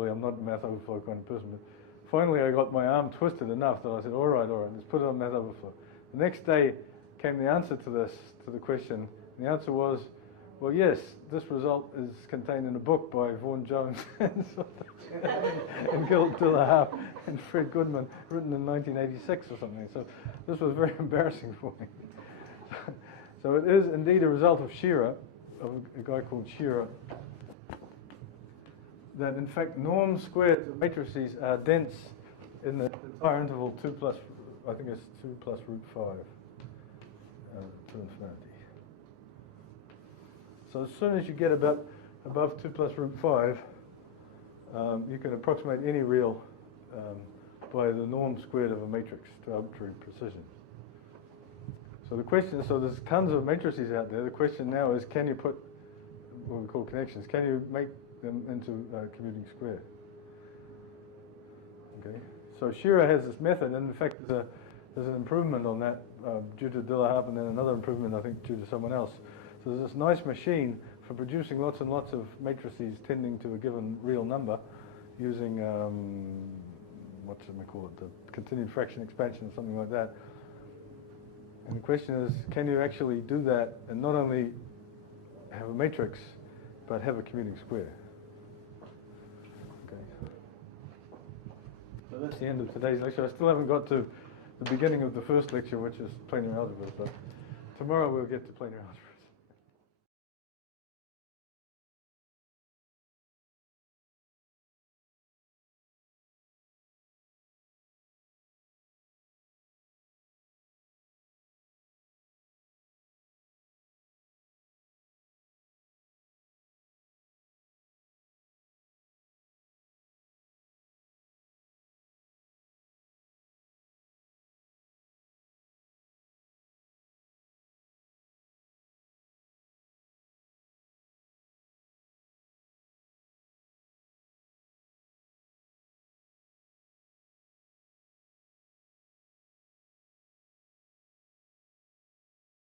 I'm not a Math Overflow kind of person. But finally, I got my arm twisted enough that I said, all right, let's put it on Math Overflow. The next day came the answer to the question. And the answer was, well, yes, this result is contained in a book by Vaughan Jones and Gil Dillahab and Fred Goodman, written in 1986 or something. So this was very embarrassing for me. So it is indeed a result of Shearer, of a guy called Shearer, that in fact norm squared matrices are dense in the entire interval 2 plus, I think it's 2 plus root 5 to infinity. So as soon as you get above 2 plus root 5, you can approximate any real by the norm squared of a matrix to arbitrary precision. So the question is, so there's tons of matrices out there. The question now is, can you put what we call connections? Can you make them into commuting square? Okay. So Shearer has this method, and in fact, there's an improvement on that due to Dillahab, and then another improvement, I think, due to someone else. So there's this nice machine for producing lots and lots of matrices tending to a given real number using what should we call it, the continued fraction expansion or something like that. And the question is, can you actually do that and not only have a matrix, but have a commuting square? Okay. So that's the end of today's lecture. I still haven't got to the beginning of the first lecture, which is planar algebras, but tomorrow we'll get to planar algebras.